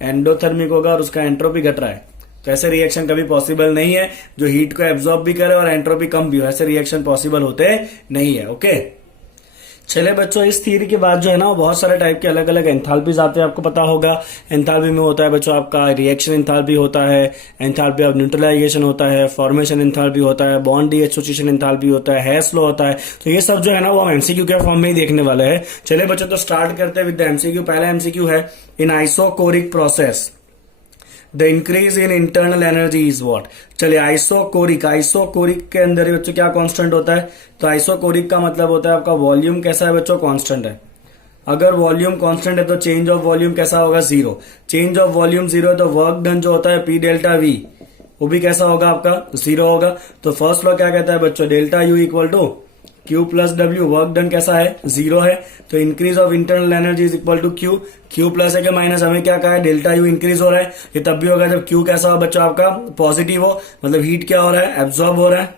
एंडोथर्मिक होगा और उसका एंट्रोपी घट रहा है। तो ऐसे रिएक्शन कभी पॉसिबल नहीं है जो हीट को एब्जॉर्ब भी करे और एंट्रोपी कम भी हो, ऐसे रिएक्शन पॉसिबल होते नहीं है, ओके। चले बच्चों इस थ्योरी के बाद जो है ना बहुत सारे टाइप के अलग अलग एंथैल्पीज आते हैं, आपको पता होगा। एंथैल्पी में होता है बच्चों आपका रिएक्शन एंथैल्पी होता है, एंथैल्पी ऑफ न्यूट्रलाइजेशन होता है, फॉर्मेशन एंथैल्पी होता है, बॉन्ड डीएसोसिएशन एंथैल्पी होता है, हेस लॉ होता है। तो ये सब जो है ना वो हम एमसीक्यू के फॉर्म में ही देखने वाले हैं। चले बच्चों तो स्टार्ट करते हैं विद द एमसीक्यू। पहला एमसीक्यू है, in isochoric process the increase in internal energy is what. चलिए आइसोकोरिक, आइसोकोरिक के अंदर बच्चों क्या कांस्टेंट होता है, तो आइसोकोरिक का मतलब होता है आपका वॉल्यूम कैसा है बच्चों, कांस्टेंट है। अगर वॉल्यूम कांस्टेंट है तो चेंज ऑफ वॉल्यूम कैसा होगा, zero. Change of volume zero है तो वर्क डन जो होता है पी डेल्टा वी वो भी कैसा होगा आपका, जीरो होगा। तो फर्स्ट लॉ क्या कहता है बच्चों, delta U equal to Q plus W, work done कैसा है, 0 है, तो increase of internal energy is equal to Q। Q plus है कि माइनस, हमें क्या कहा है, डेल्टा U इंक्रीज हो रहा है। ये तब भी होगा जब Q कैसा हो बच्चों आपका, पॉजिटिव हो, मतलब हीट क्या हो रहा है, एब्जॉर्ब हो रहा है।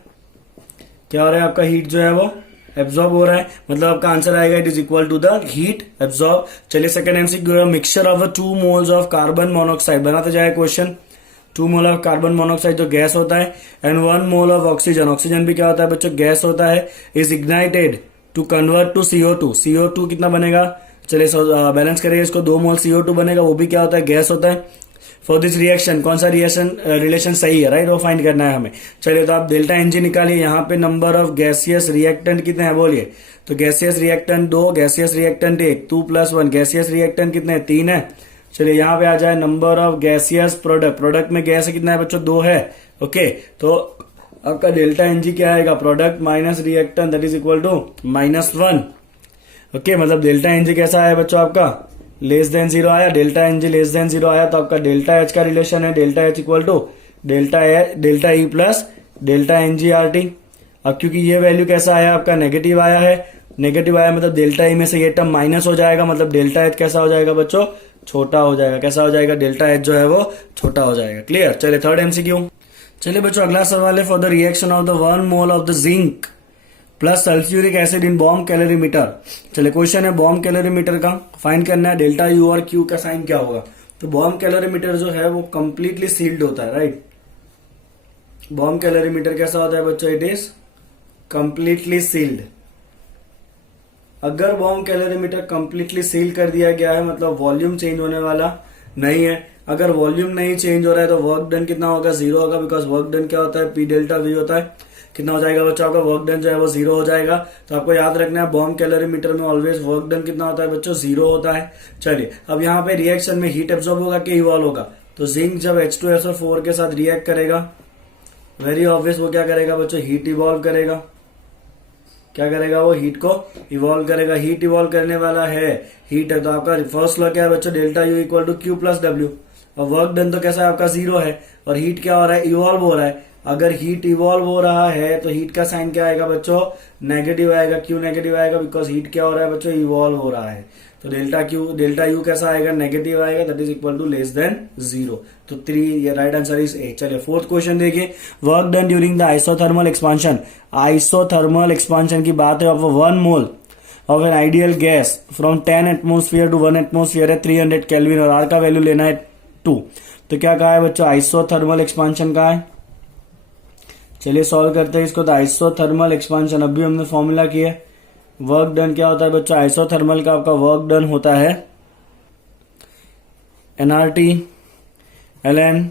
क्या हो रहा है आपका, हीट जो है वो एब्जॉर्ब हो रहा है, मतलब आपका आंसर आएगा it is equal to the heat absorb. चलिए second MCQ, mixture of 2 moles of carbon monoxide, बनाते जाए question. 2 mole of carbon monoxide जो गैस होता है, and 1 mole of oxygen, oxygen भी क्या होता है बच्चों, गैस होता है, is ignited to convert to CO2। CO2 कितना बनेगा, चलिए बैलेंस करिए इसको, 2 मोल CO2 बनेगा, वो भी क्या होता है, गैस होता है। फॉर दिस रिएक्शन कौन सा रिलेशन सही है, राइट, वो फाइंड करना है हमें। चलिए तो आप डेल्टा एनजी निकालिए, यहाँ पे नंबर ऑफ गैसियस रिएक्टेंट कितने हैं बोलिए, तो gaseous reactant 2, gaseous reactant 1, 2 + 1, gaseous reactant कितने, 3 है। चलिए यहाँ पे आ जाए number of gaseous product, product में गैस कितना है बच्चों, 2 है। ओके, तो आपका डेल्टा एनजी क्या आएगा, product minus reactant that is equal to -1। Okay, मतलब डेल्टा एनजी कैसा आया बच्चों आपका, लेस देन 0 आया, डेल्टा एनजी लेस देन 0 आया, तो आपका डेल्टा एच का रिलेशन है, delta H equal to delta E plus delta NGRT. अब क्योंकि ये वैल्यू कैसा आया आपका, नेगेटिव आया है, नेगेटिव आया मतलब डेल्टा ई में से ये टर्म माइनस हो जाएगा, मतलब डेल्टा एच कैसा हो जाएगा बच्चों, छोटा हो जाएगा। कैसा हो जाएगा, डेल्टा एच जो है वो छोटा हो जाएगा। क्लियर। चलिए थर्ड एमसीक्यू, चलिए बच्चों अगला सवाल है, for the reaction of the 1 mole of the zinc plus sulphuric acid in bomb calorimeter. चलिए क्वेश्चन है बॉम्ब कैलोरीमीटर का, फाइंड करना है डेल्टा यू और क्यू का साइन क्या होगा। तो बॉम्ब कैलोरीमीटर जो है वो कंप्लीटली सील्ड होता है, राइट। बॉम्ब कैलोरीमीटर कैसा होता है बच्चों, इट इज कंप्लीटली सील्ड। अगर बॉम्ब कैलोरीमीटर कंप्लीटली सील कर दिया गया है, मतलब वॉल्यूम चेंज होने वाला नहीं है। अगर वॉल्यूम नहीं चेंज हो रहा है तो वर्क डन कितना होगा, 0 होगा, बिकॉज वर्क डन क्या होता है, P डेल्टा V होता है। कितना हो जाएगा बच्चों आपका, वर्क डन जो है वो 0 हो जाएगा। तो आपको याद रखना है बॉम्ब कैलोरीमीटर में ऑलवेज वर्क डन कितना होता है बच्चों, 0 होता है। चलिए अब यहाँ पे रिएक्शन में हीट एब्जॉर्ब होगा कि इवॉल्व होगा, तो जिंक जब H2SO4 के साथ रिएक्ट करेगा, वेरी ऑब्वियस वो क्या करेगा बच्चों, हीट इवॉल्व करेगा। क्या करेगा, वो हीट को इवॉल्व करेगा। हीट इवॉल्व करने वाला है, हीट है, तो आपका फर्स्ट लॉ क्या है बच्चों, delta U equal to Q plus W। और वर्क डन तो कैसा है आपका, 0 है, और हीट क्या हो रहा है, इवॉल्व हो रहा है। अगर हीट इवॉल्व हो रहा है तो हीट का साइन क्या आएगा बच्चों, नेगेटिव आएगा। क्यों नेगेटिव आएगा, बिकॉज हीट क्या हो रहा है बच्चों, इवॉल्व हो रहा है। तो डेल्टा यू कैसा आएगा, नेगेटिव आएगा, that is equal to less than 0। तो 3, ये राइट आंसर इज ए। चलिए फोर्थ क्वेश्चन देखिए, work done during the isothermal expansion. Isothermal expansion की बात है, of 1 mole of an ideal gas from 10 atmosphere to 1 atmosphere है 300 kelvin, और are का वैल्यू लेना है 2। तो क्या कहा है बच्चों, आइसोथर्मल एक्सपांशन का है। चलिए सॉल्व करते हैं इसको। तो आइसोथर्मल एक्सपांशन अभी हमने फॉर्मूला किया, वर्क डन क्या होता है बच्चों, आइसोथर्मल का आपका वर्क डन होता है nRT ln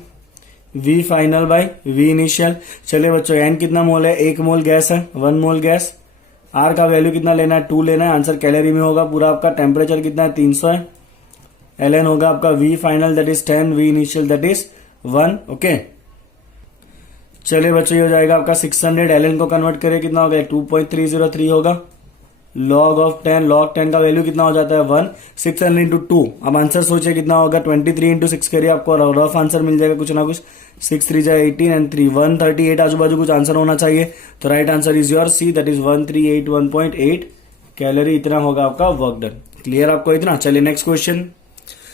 V final by V initial. चलिए बच्चों n कितना मोल है, 1 मोल गैस है, 1 मोल गैस। R का वैल्यू कितना लेना है, 2 लेना है, आंसर कैलोरी में होगा पूरा आपका। टेम्परेचर कितना है, 300 है। ln होगा आपका V final that is 10, V initial that is 1। Okay, चलिए बच्चों ये हो जाएगा आपका 600, ln को कन्वर्ट करें कितना होगा, 2.303 होगा। log ऑफ 10, log 10 का वैल्यू कितना हो जाता है 1, 600 इंटू 2। अब आंसर सोचिए कितना होगा, 23 इंटू 6 करिए, आपको रफ आंसर मिल जाएगा कुछ ना कुछ। 6 3 18 एंड 3 138 आजू बाजू कुछ आंसर होना चाहिए। तो right answer is your C, that is 1381.8 calorie. इतना होगा आपका वर्क डन। क्लियर आपको इतना। चलिए नेक्स्ट क्वेश्चन।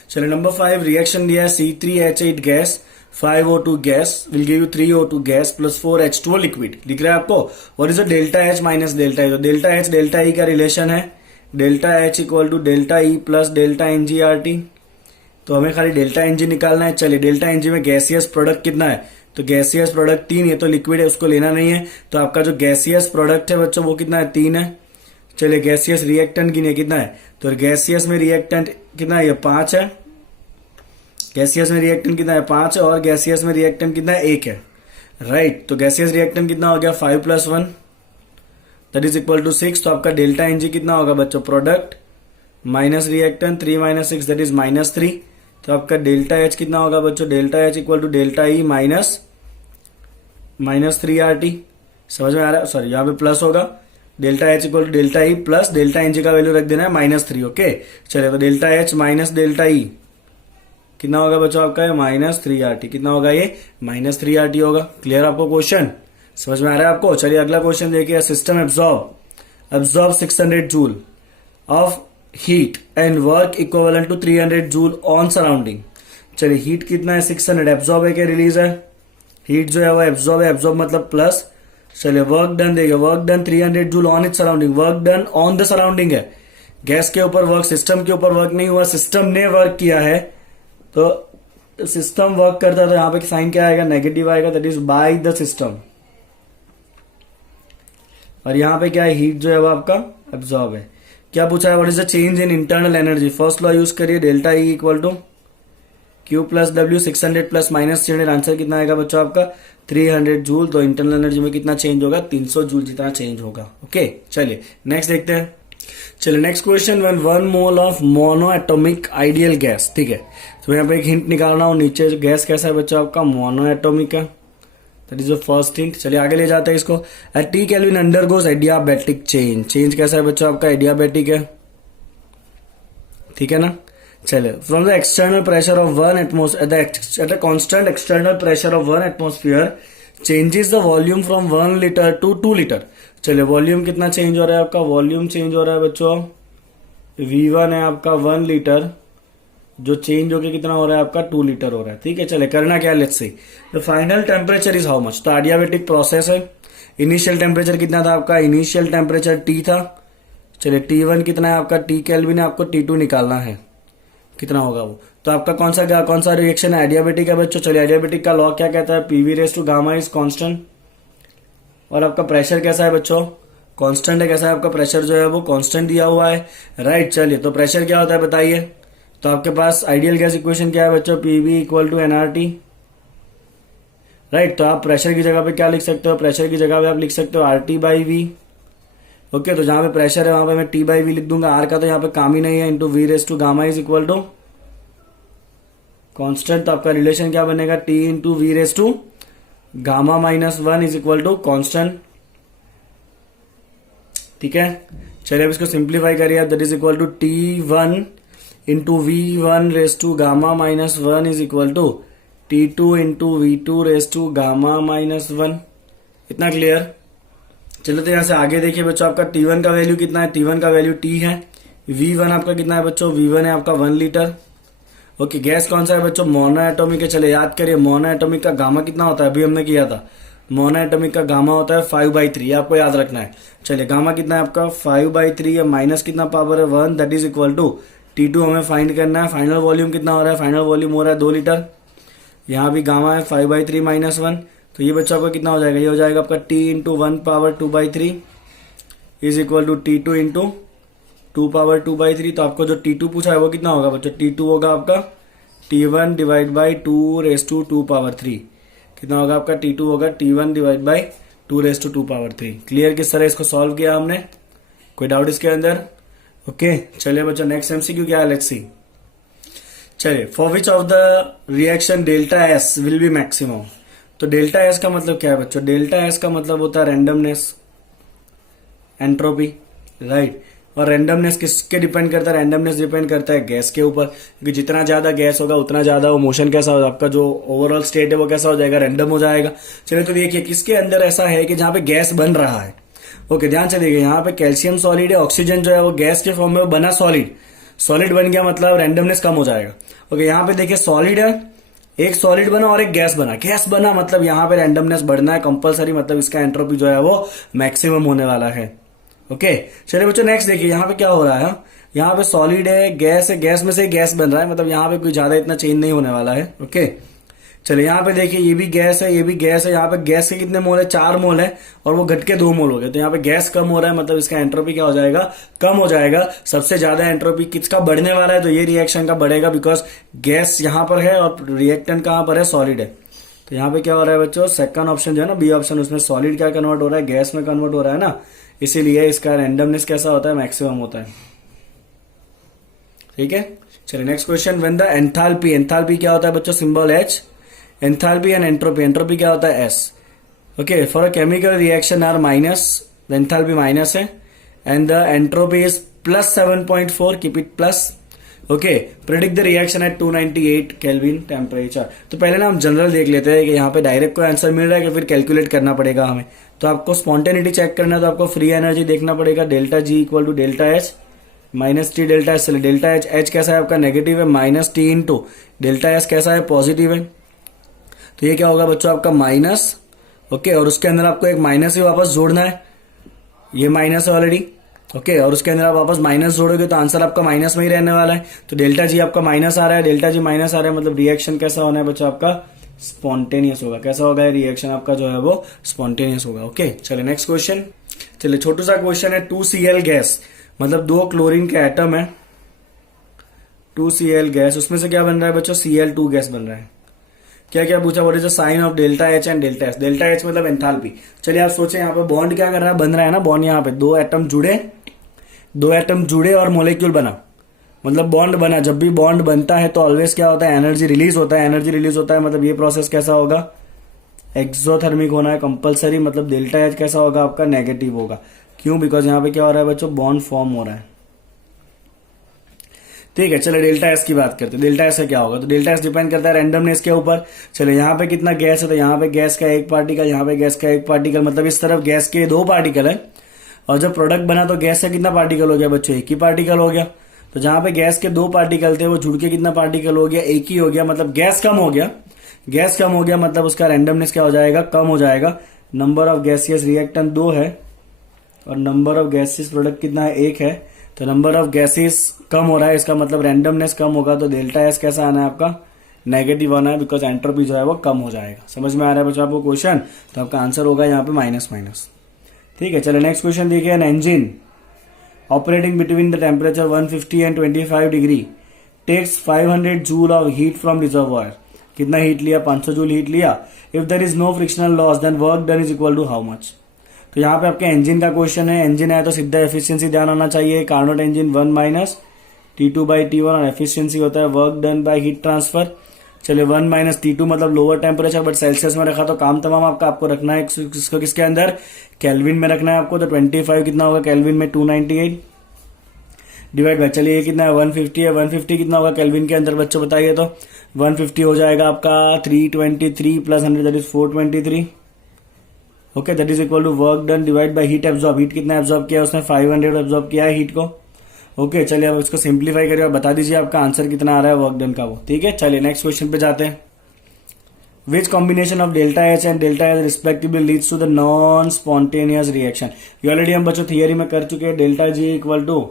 चलिए नंबर 5, रिएक्शन दिया है C3H8 gas 5O2 gas will give you 3O2 gas plus 4H2O liquid. लिख रहा है आपको, और is delta H minus delta E. तो डेल्टा H डेल्टा ई का रिलेशन है, delta H equal to delta E plus delta NGRT। तो हमें खाली डेल्टा NG निकालना है। चलिए डेल्टा NG में गैसियस प्रोडक्ट कितना है, तो गैसियस प्रोडक्ट 3, ये तो लिक्विड है उसको लेना नहीं है। तो आपका जो गैसियस प्रोडक्ट है बच्चों वो कितना है, 3 है। चलिए गैसियस रिएक्टेंट गिने कितना है, तो गैसियस में रिएक्टेंट कितना है, ये 5 है। गैसियस में रिएक्टेंट कितना है, 5 है, और गैसियस में रिएक्टेंट कितना है, 1 है, राइट। तो गैसियस रिएक्टेंट कितना हो गया, 5 + 1 दैट इज इक्वल टू 6। तो आपका डेल्टा NG कितना होगा बच्चों, product minus reactant 3 - 6 that is -3। तो आपका डेल्टा H कितना होगा बच्चों, delta H equal to delta E minus -3RT। समझ में आ रहा है, सॉरी यहाँ पे प्लस होगा, delta H equal to delta E plus delta NG का वैल्यू रख देना है -3। ओके, चलिए तो delta H minus delta E कितना होगा बच्चों आपका, -3RT। कितना होगा ये, -3RT होगा। क्लियर आपको क्वेश्चन, समझ में आ रहा है आपको। चलिए अगला क्वेश्चन देखिए, system absorb absorb 600 joule of heat and work equivalent to 300 joule on surrounding. चलिए हीट कितना है 600, एब्जॉर्ब है क्या रिलीज है, हीट जो है वो एब्जॉर्ब है, एब्जॉर्ब मतलब प्लस। चलिए वर्क डन देगा, work done 300 joule on it surrounding, work done on the surrounding है, गैस के ऊपर वर्क, सिस्टम के ऊपर वर्क नहीं हुआ, सिस्टम ने वर्क किया है तो सिस्टम वर्क करता है तो यहां पे साइन क्या आएगा, नेगेटिव आएगा, that is by the system. और यहां पे क्या है, हीट जो है वो आपका एब्जॉर्ब है। क्या पूछा है, what is the change in internal energy, first law use करिए, delta E equal to Q plus W, 600 plus minus 300, answer कितना आएगा बच्चों आपका 300 जूल। तो इंटरनल एनर्जी में कितना चेंज होगा, 300 जूल जितना चेंज होगा। ओके चलिए नेक्स्ट देखते हैं। चलिए next question, one 1 mole of mono atomic ideal gas, ठीक है। तो यहाँ पे एक हिंट निकालना हो, नीचे गैस कैसा है बच्चों आपका, मोनो एटोमिक है, that is the first hint. चलिए आगे ले जाते हैं इसको। At T kelvin undergoes adiabatic change, change कैसा है बच्चों आपका, एडियाबैटिक है, ठीक है ना। चलिए from the external pressure of 1 atmosphere at a constant external pressure of 1 atmosphere changes the volume from 1 litre to 2 litre. चलिए वॉल्यूम कितना चेंज हो रहा है आपका, वॉल्यूम चेंज हो रहा है बच्चों, V1 है आपका 1 लीटर, जो चेंज होकर कितना हो रहा है आपका 2 लीटर हो रहा है, ठीक है। चले करना क्या, let's see the final temperature is how much. तो एडियाबैटिक प्रोसेस है, इनिशियल टेम्परेचर कितना था आपका, इनिशियल टेम्परेचर T था। चलिए T1 कितना है आपका, T केल्विन है, आपको T2 निकालना है, कितना होगा वो। तो आपका कौन सा रिएक्शन है, एडियाबैटिक है बच्चों। चलिए एडियाबैटिक का लॉ क्या कहता है, PV raise to gamma is constant. और आपका प्रेशर कैसा है बच्चों, कांस्टेंट है, कैसा है आपका प्रेशर जो है वो कांस्टेंट दिया हुआ है, राइट। चलिए तो प्रेशर क्या होता है बताइए। तो आपके पास आइडियल गैस इक्वेशन क्या है बच्चों, PV equal to nRT, right. तो आप प्रेशर की जगह पे क्या लिख सकते हो, प्रेशर की जगह पे आप लिख सकते हो RT बाई V। ओके तो जहां पे प्रेशर है वहां पे मैं T बाई V लिख दूंगा, R का तो यहाँ पे काम ही नहीं है, into V raise to gamma is equal to constant. तो आपका रिलेशन क्या बनेगा, T into V raise to gamma minus 1 is equal to constant, ठीक है। चलिए अब इसको सिंप्लीफाई करिए आप, that is equal to T1 into V1 raise to gamma minus 1 is equal to T2 into V2 raise to gamma minus 1। इतना clear. चलो तो यहां से आगे देखिए बच्चों, आपका T1 का वैल्यू कितना है, T1 का वैल्यू T है, V1 आपका कितना है बच्चों, V1 है आपका 1 लीटर। ओके गैस कौन सा है बच्चों, मोनो एटॉमिक है। चले याद करिए मोनो एटॉमिक का गामा कितना होता है, अभी हमने किया था, मोनो एटॉमिक का गामा होता है 5/3, आपको याद रखना है। चलिए गामा कितना है आपका 5/3 है, माइनस कितना पावर है 1, that is equal to T2 हमें फाइंड करना है। फाइनल वॉल्यूम कितना हो रहा है, फाइनल वॉल्यूम हो रहा है 2 लीटर। यहाँ भी गामा है 5/3 माइनस 1, तो ये बच्चों को कितना हो जाएगा, ये हो जाएगा आपका T into 1 power 2/3 is equal to T2 into 2 power 2/3। तो आपको जो T2 पूछा है वो कितना होगा बच्चों, T2 होगा आपका T1 divide by 2 raise to 2 power 3। कितना होगा आपका T2 होगा T1 divide by 2 raise to 2 power 3। Clear किस तरह इसको सॉल्व किया हमने, कोई डाउट इसके अंदर। ओके चलिए बच्चों नेक्स्ट MCQ क्या है, लेट्स सी। चलिए for which of the reaction delta S will be maximum. तो डेल्टा एस का मतलब क्या है बच्चों, डेल्टा एस का मतलब होता है रैंडमनेस, एंट्रोपी, राइट। और रैंडमनेस किसके डिपेंड करता है, रैंडमनेस डिपेंड करता है गैस के ऊपर, क्योंकि जितना ज्यादा गैस होगा उतना ज्यादा वो मोशन कैसा होगा, आपका जो ओवरऑल स्टेट है वो कैसा हो जाएगा, रैंडम हो जाएगा। चलिए तो देखिए किसके अंदर ऐसा है कि जहां पे गैस बन रहा है। ओके ध्यान से देखिए, यहाँ पे कैल्शियम सॉलिड है, ऑक्सीजन जो है वो गैस के फॉर्म में बना सॉलिड बन गया, मतलब रैंडमनेस कम हो जाएगा। ओके यहाँ पे देखिए सॉलिड है, एक सॉलिड बना और एक गैस बना, मतलब यहाँ पे रैंडमनेस बढ़ना है कंपलसरी, मतलब इसका एंट्रोपी जो है वो मैक्सिमम होने वाला है। ओके चलिए बच्चों नेक्स्ट देखिए, यहाँ पे क्या हो रहा है, यहाँ पे सॉलिड है, गैस में से गैस बन रहा है, मतलब यहाँ पे कोई ज्यादा इतना चेंज नहीं होने वाला है। ओके चलिए यहाँ पे देखिए ये भी गैस है, ये भी गैस है, यहाँ पे गैस के कितने मोल है, 4 मोल है, और वो घट के 2 मोल हो गए, तो यहाँ पे गैस कम हो रहा है, मतलब इसका एंट्रोपी क्या हो जाएगा, कम हो जाएगा। सबसे ज्यादा एंट्रोपी किसका बढ़ने वाला है, तो ये रिएक्शन का बढ़ेगा, बिकॉज गैस यहाँ पर है और रिएक्टेंट कहाँ पर है, सॉलिड है। तो यहाँ पे क्या हो रहा है बच्चों, सेकंड ऑप्शन जो है ना, बी ऑप्शन, उसमें सॉलिड क्या कन्वर्ट हो रहा है, गैस में कन्वर्ट हो रहा है ना, इसीलिए इसका रैंडमनेस कैसा होता है, मैक्सिमम होता है। ठीक है चलिए next question, when the enthalpy क्या होता है बच्चों, symbol H, enthalpy and entropy क्या होता है S। Okay for a chemical reaction are minus, the enthalpy minus है, and the entropy is +7.4, keep it plus. Okay, predict the reaction at 298 kelvin temperature. तो पहले ना हम जनरल देख लेते हैं कि यहाँ पे डायरेक्ट कोई आंसर मिल रहा है कि फिर कैलकुलेट करना पड़ेगा हमें। तो आपको स्पॉन्टेनिटी चेक करना है, तो आपको फ्री एनर्जी देखना पड़ेगा, delta G equal to delta H minus T delta H. चलिए डेल्टा एच, एच कैसा है आपका नेगेटिव है, minus T into delta H कैसा है पॉजिटिव है। तो ये क्या होगा बच्चों आपका माइनस, ओके, और उसके अंदर आपको एक माइनस ही वापस जोड़ना है, ये माइनस है ऑलरेडी, ओके, और उसके अंदर आप वापस माइनस जोड़ोगे तो आंसर आपका माइनस में ही रहने वाला है। तो डेल्टा जी आपका माइनस आ रहा है, डेल्टा जी माइनस आ रहा है, मतलब रिएक्शन कैसा होना है बच्चों आपका स्पॉन्टेनियस होगा। कैसा होगा रिएक्शन आपका जो है वो स्पॉन्टेनियस होगा। ओके, चलिए नेक्स्ट क्वेश्चन। चलिए छोटू सा क्वेश्चन है, 2Cl गैस, मतलब 2 क्लोरीन के एटम है, 2Cl गैस, उसमें से क्या बन रहा है बच्चों Cl2 गैस बन रहा है। क्या क्या पूछा, what is the sign of delta H and delta S. Delta H मतलब एंथैल्पी। चलिए आप सोचें यहाँ पे बॉन्ड क्या कर रहा है, बन रहा है ना बॉन्ड, यहाँ पे 2 एटम जुड़े और मोलिक्यूल बना, मतलब बॉन्ड बना। जब भी बॉन्ड बनता है तो ऑलवेज क्या होता है, एनर्जी रिलीज होता है, एनर्जी रिलीज होता है, मतलब ये प्रोसेस कैसा होगा, एक्सोथर्मिक होना है कंपलसरी, मतलब डेल्टा एच कैसा होगा आपका नेगेटिव होगा। क्यों, बिकॉज यहाँ पे क्या हो रहा है बच्चों, बॉन्ड फॉर्म हो रहा है। ठीक है, चलो डेल्टा एस की बात करते हैं, डेल्टा एस का क्या होगा। तो डेल्टा एस डिपेंड करता है रैंडमनेस के ऊपर। चलो यहाँ पे कितना गैस है, तो यहाँ पे गैस का 1 पार्टिकल, यहाँ पे गैस का 1 पार्टिकल, मतलब इस तरफ गैस के 2 पार्टिकल है, और जब प्रोडक्ट बना तो गैस का कितना पार्टिकल हो गया बच्चों, 1 ही पार्टिकल हो गया। तो जहां पे गैस के 2 पार्टिकल थे वो जुड़ के कितना पार्टिकल हो गया, 1 ही हो गया, मतलब गैस कम हो गया। गैस कम हो गया मतलब उसका रैंडमनेस क्या हो जाएगा, कम हो जाएगा। नंबर ऑफ गैसियस रिएक्टेंट 2 है और नंबर ऑफ गैसियस प्रोडक्ट कितना है, 1 है। तो नंबर ऑफ गैसेस कम हो रहा है, इसका मतलब रैंडमनेस कम होगा, तो डेल्टा एस कैसा आना है आपका नेगेटिव आना है, बिकॉज एंट्रोपी जो है वो कम हो जाएगा। समझ में आ रहा है बच्चों आपको क्वेश्चन। तो आपका आंसर होगा यहाँ पे माइनस माइनस। ठीक है, चलो नेक्स्ट क्वेश्चन देखिए। An engine operating between the temperature 150 and 25 degree takes 500 joule of heat from reservoir. कितना हीट लिया, 500 जूल हीट लिया। If there is no frictional loss then work done is equal to how much. तो यहाँ पे आपके engine का question है, engine है तो सीधा एफिशिएंसी ध्यान होना चाहिए। कार्नोट इंजन 1 माइनस T2/T1 और एफिशिएंसी होता है work done by heat transfer. चलिए 1 माइनस T2 मतलब लोअर टेम्परेचर, बट सेल्सियस में रखा तो काम तमाम आपको रखना है इसको किसके अंदर, केल्विन में रखना है आपको। तो 25 कितना होगा केल्विन में, 298 डिवाइड बाय, चलिए ये कितना है 150 है, 150 कितना होगा केल्विन के अंदर बच्चों बताइए। तो 150 हो जाएगा आपका 323 plus 100 that is 423। Okay, that is equal to work done divide by heat absorb. Heat कितना एब्जॉर्ब किया उसने, 500 एब्जॉर्ब किया है हीट को। ओके, चलिए अब इसको सिंप्लीफाई करिए और बता दीजिए आपका आंसर कितना आ रहा है वर्क डन का वो। ठीक है, चलिए नेक्स्ट क्वेश्चन पे जाते हैं। Which combination of delta H and delta H respectively leads to the non spontaneous reaction. ये ऑलरेडी हम बच्चों थियरी में कर चुके हैं। Delta G equal to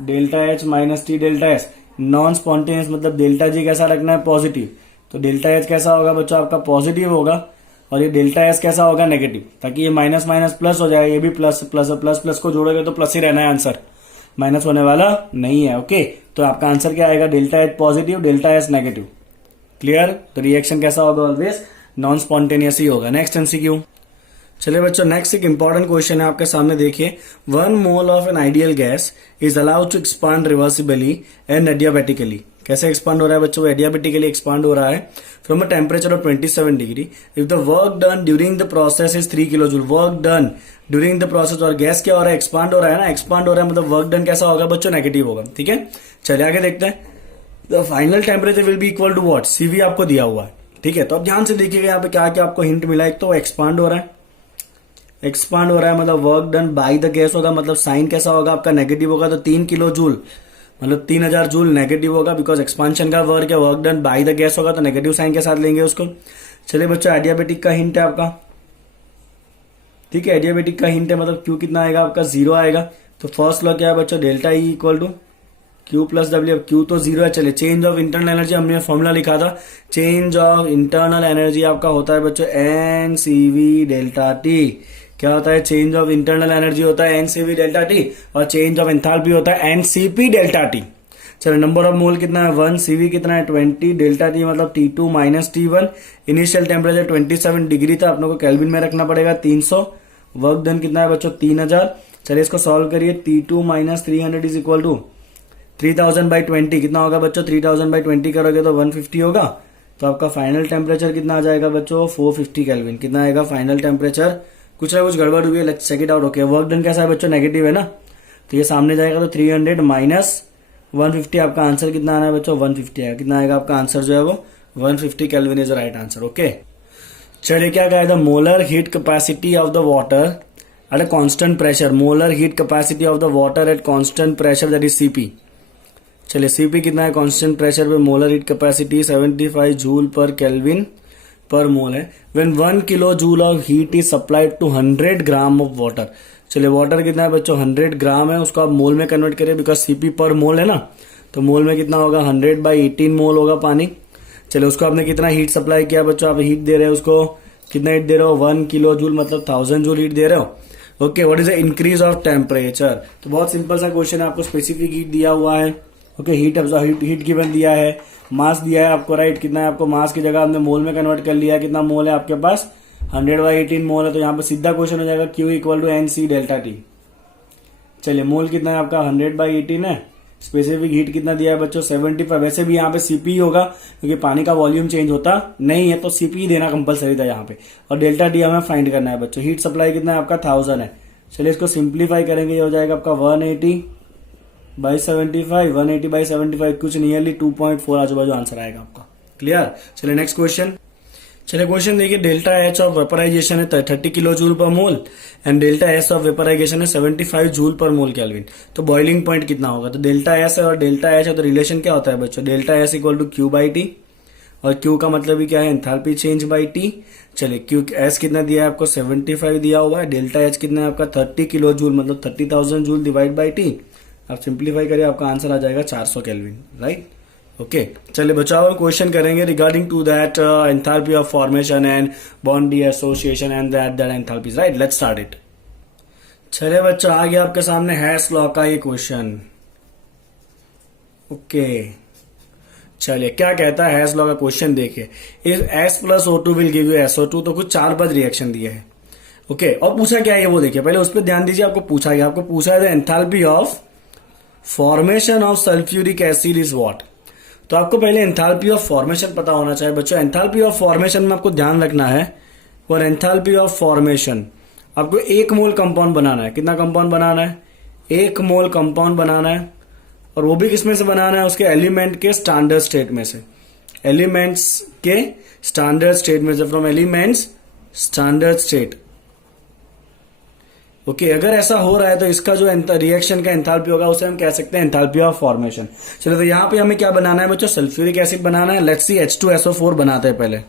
delta H minus T delta H. Non spontaneous मतलब डेल्टा जी कैसा रखना है, पॉजिटिव। तो डेल्टा एच कैसा होगा बच्चों आपका पॉजिटिव होगा, और ये डेल्टा एस कैसा होगा नेगेटिव, ताकि ये माइनस माइनस प्लस हो जाए। ये भी प्लस प्लस प्लस प्लस को जोड़ोगे तो प्लस ही रहना है आंसर, माइनस होने वाला नहीं है। ओके, तो आपका आंसर क्या आएगा, delta H positive delta S negative. Clear. तो रिएक्शन कैसा होगा, ऑलवेज नॉन स्पॉन्टेनियस ही होगा। Next MCQ. चलिए बच्चों नेक्स्ट एक इंपॉर्टेंट क्वेश्चन है आपके सामने, देखिए। 1 mole of an ideal gas is allowed to expand reversibly and adiabatically. कैसे एक्सपांड हो रहा है बच्चों, एडियाबेटिकली एक्सपांड हो रहा है from a temperature of 27 degree if the work done during the process is 3 kilo joule. Work done during the process, और gas क्या हो रहा है, एक्सपांड हो रहा है ना, एक्सपांड हो रहा है मतलब वर्क डन कैसा होगा बच्चों, नेगेटिव होगा। ठीक है, चलिए आगे देखते हैं। The final temperature will be equal to what, CV आपको दिया हुआ है। ठीक है, तो अब ध्यान से देखिएगा यहाँ पे क्या क्या आपको हिंट मिला। एक तो एक्सपांड हो रहा है, एक्सपांड हो रहा है मतलब work done by the gas होगा, मतलब साइन कैसा होगा आपका नेगेटिव होगा। तो 3 किलो जूल मतलब 3000 जूल नेगेटिव होगा, बिकॉज एक्सपांशन का वर्क है, work done by the gas होगा, तो नेगेटिव साइन के साथ लेंगे उसको। चलिए बच्चों एडियाबेटिक का हिंट है आपका। ठीक है, एडियाबेटिक का हिंट है मतलब क्यू कितना आएगा आपका, 0 आएगा। तो फर्स्ट लॉ क्या है बच्चों, delta E equal to Q plus W. अब क्यू तो 0 है। चलिए चेंज ऑफ इंटरनल एनर्जी हमने फॉर्मूला लिखा था, चेंज ऑफ इंटरनल एनर्जी आपका होता है बच्चों N C V delta T. क्या होता है, चेंज ऑफ इंटरनल एनर्जी होता है एनसीवी डेल्टा टी, और चेंज ऑफ एंथैल्पी होता है एनसीपी डेल्टा टी। चलो नंबर ऑफ मोल कितना है 1, सीवी कितना है 20, डेल्टा टी मतलब T2 minus T1। Initial temperature 27 degree था, अपने को केल्विन में रखना पड़ेगा 300। वर्क डन कितना है बच्चों 3000। चलिए इसको सॉल्व करिए, T2 minus 300 is equal to 3000/20 कितना होगा बच्चों, 3000/20 करोगे तो 150 होगा। तो आपका फाइनल टेम्परेचर कितना आ जाएगा बच्चों, 450 केल्विन। कितना आएगा फाइनल टेम्परेचर, कुछ ना कुछ गड़बड़ हुई है, let's check it out. Okay, work done कैसा है बच्चों, नेगेटिव है ना, तो ये सामने जाएगा तो 300 माइनस 150 आपका आंसर कितना आना है बच्चों, 150 आएगा। कितना आएगा आपका आंसर जो है वो 150 kelvin is right answer. Okay, चलिए क्या कहा था, molar heat capacity of the water at a constant pressure, molar heat capacity of the water at constant pressure that is CP. चलिए सीपी कितना है कांस्टेंट प्रेशर पे, molar heat capacity 75 joule per kelvin per mole है। When 1 kilo joule of heat is supplied to 100 gram of water. चलिए water कितना है बच्चों, 100 ग्राम है, उसको आप मोल में कन्वर्ट करें बिकॉज सीपी पर मोल है ना, तो मोल में कितना होगा 100/18 मोल होगा पानी। चलिए उसको आपने कितना हीट सप्लाई किया बच्चों, आप हीट दे रहे हो उसको, कितना हीट दे रहे हो 1 किलो जूल मतलब 1000 जूल हीट दे रहे हो। Okay, what is the increase of temperature. तो बहुत सिंपल सा क्वेश्चन है, आपको स्पेसिफिक हीट दिया हुआ है। ओके, हीट गिवन दिया है, मास दिया है आपको, राइट। कितना है आपको मास की जगह आपने मोल में कन्वर्ट कर लिया है, कितना मोल है आपके पास 100/18 मोल है, तो यहाँ पे सीधा क्वेश्चन हो जाएगा Q equal to NC delta T। चलिए मोल कितना है आपका 100/18 है, स्पेसिफिक हीट कितना दिया है बच्चों 75। वैसे भी यहाँ पे सीपी होगा क्योंकि पानी का वॉल्यूम चेंज होता नहीं है, तो सीपी देना कंपलसरी था यहाँ पे, और डेल्टा टी हमें फाइंड करना है बच्चों। हीट सप्लाई कितना है आपका 1000 है। चलिए इसको सिंप्लीफाई करेंगे, ये हो जाएगा आपका 180/75, 180/75 कुछ नियरली 2.4 आजू बाजू आंसर आएगा आपका। क्लियर। चलिए नेक्स्ट क्वेश्चन। चलिए क्वेश्चन देखिए, डेल्टा एच ऑफ वेपराइजेशन है 30 kilo joule per mole and delta S of vaporization है 75 जूल पर मोल केल्विन। तो बॉइलिंग पॉइंट कितना होगा, तो डेल्टा एस है और डेल्टा एच है, तो रिलेशन क्या होता है बच्चों, delta S equal to Q/T, और Q का मतलब भी क्या है एंथैल्पी चेंज बाई T। चलिए Q एस कितना दिया है आपको 75 दिया हुआ है, डेल्टा एच कितना है आपका 30 किलो जूल मतलब 30,000 जूल डिवाइड बाई T। आप सिंप्लीफाई करिए, आपका आंसर आ जाएगा 400 केल्विन, राइट। ओके, चलिए बच्चों हम क्वेश्चन करेंगे regarding to that enthalpy of formation and bond association and that enthalpies, right. Let's start it. चलिए बच्चों आ गया आपके सामने हैश लॉ का ये क्वेश्चन। ओके, चलिए क्या कहता है हैश लॉ का क्वेश्चन, देखिए if S + O2 will give you SO2, तो कुछ 4 पद रिएक्शन दिए है। ओके, और पूछा क्या है वो देखिए, पहले उस पर ध्यान दीजिए, आपको पूछा गया, आपको पूछा है enthalpy of formation of sulphuric acid is what. तो आपको पहले एंथैल्पी ऑफ फॉर्मेशन पता होना चाहिए बच्चों। एंथैल्पी ऑफ फॉर्मेशन में आपको ध्यान रखना है, और एंथैल्पी ऑफ फॉर्मेशन आपको 1 मोल कंपाउंड बनाना है। कितना कंपाउंड बनाना है, 1 मोल कंपाउंड बनाना है, और वो भी किसमें से बनाना है, उसके एलिमेंट के स्टैंडर्ड स्टेट में से, एलिमेंट्स के स्टैंडर्ड स्टेट में से, from elements standard state. Okay, अगर ऐसा हो रहा है तो इसका जो रिएक्शन का एंथैल्पी होगा उसे हम कह सकते हैं एंथैल्पी ऑफ फॉर्मेशन। चलो तो यहां पे हमें क्या बनाना है बच्चों, सल्फ्यूरिक एसिड बनाना है। लेट्स सी H2SO4 बनाते हैं पहले।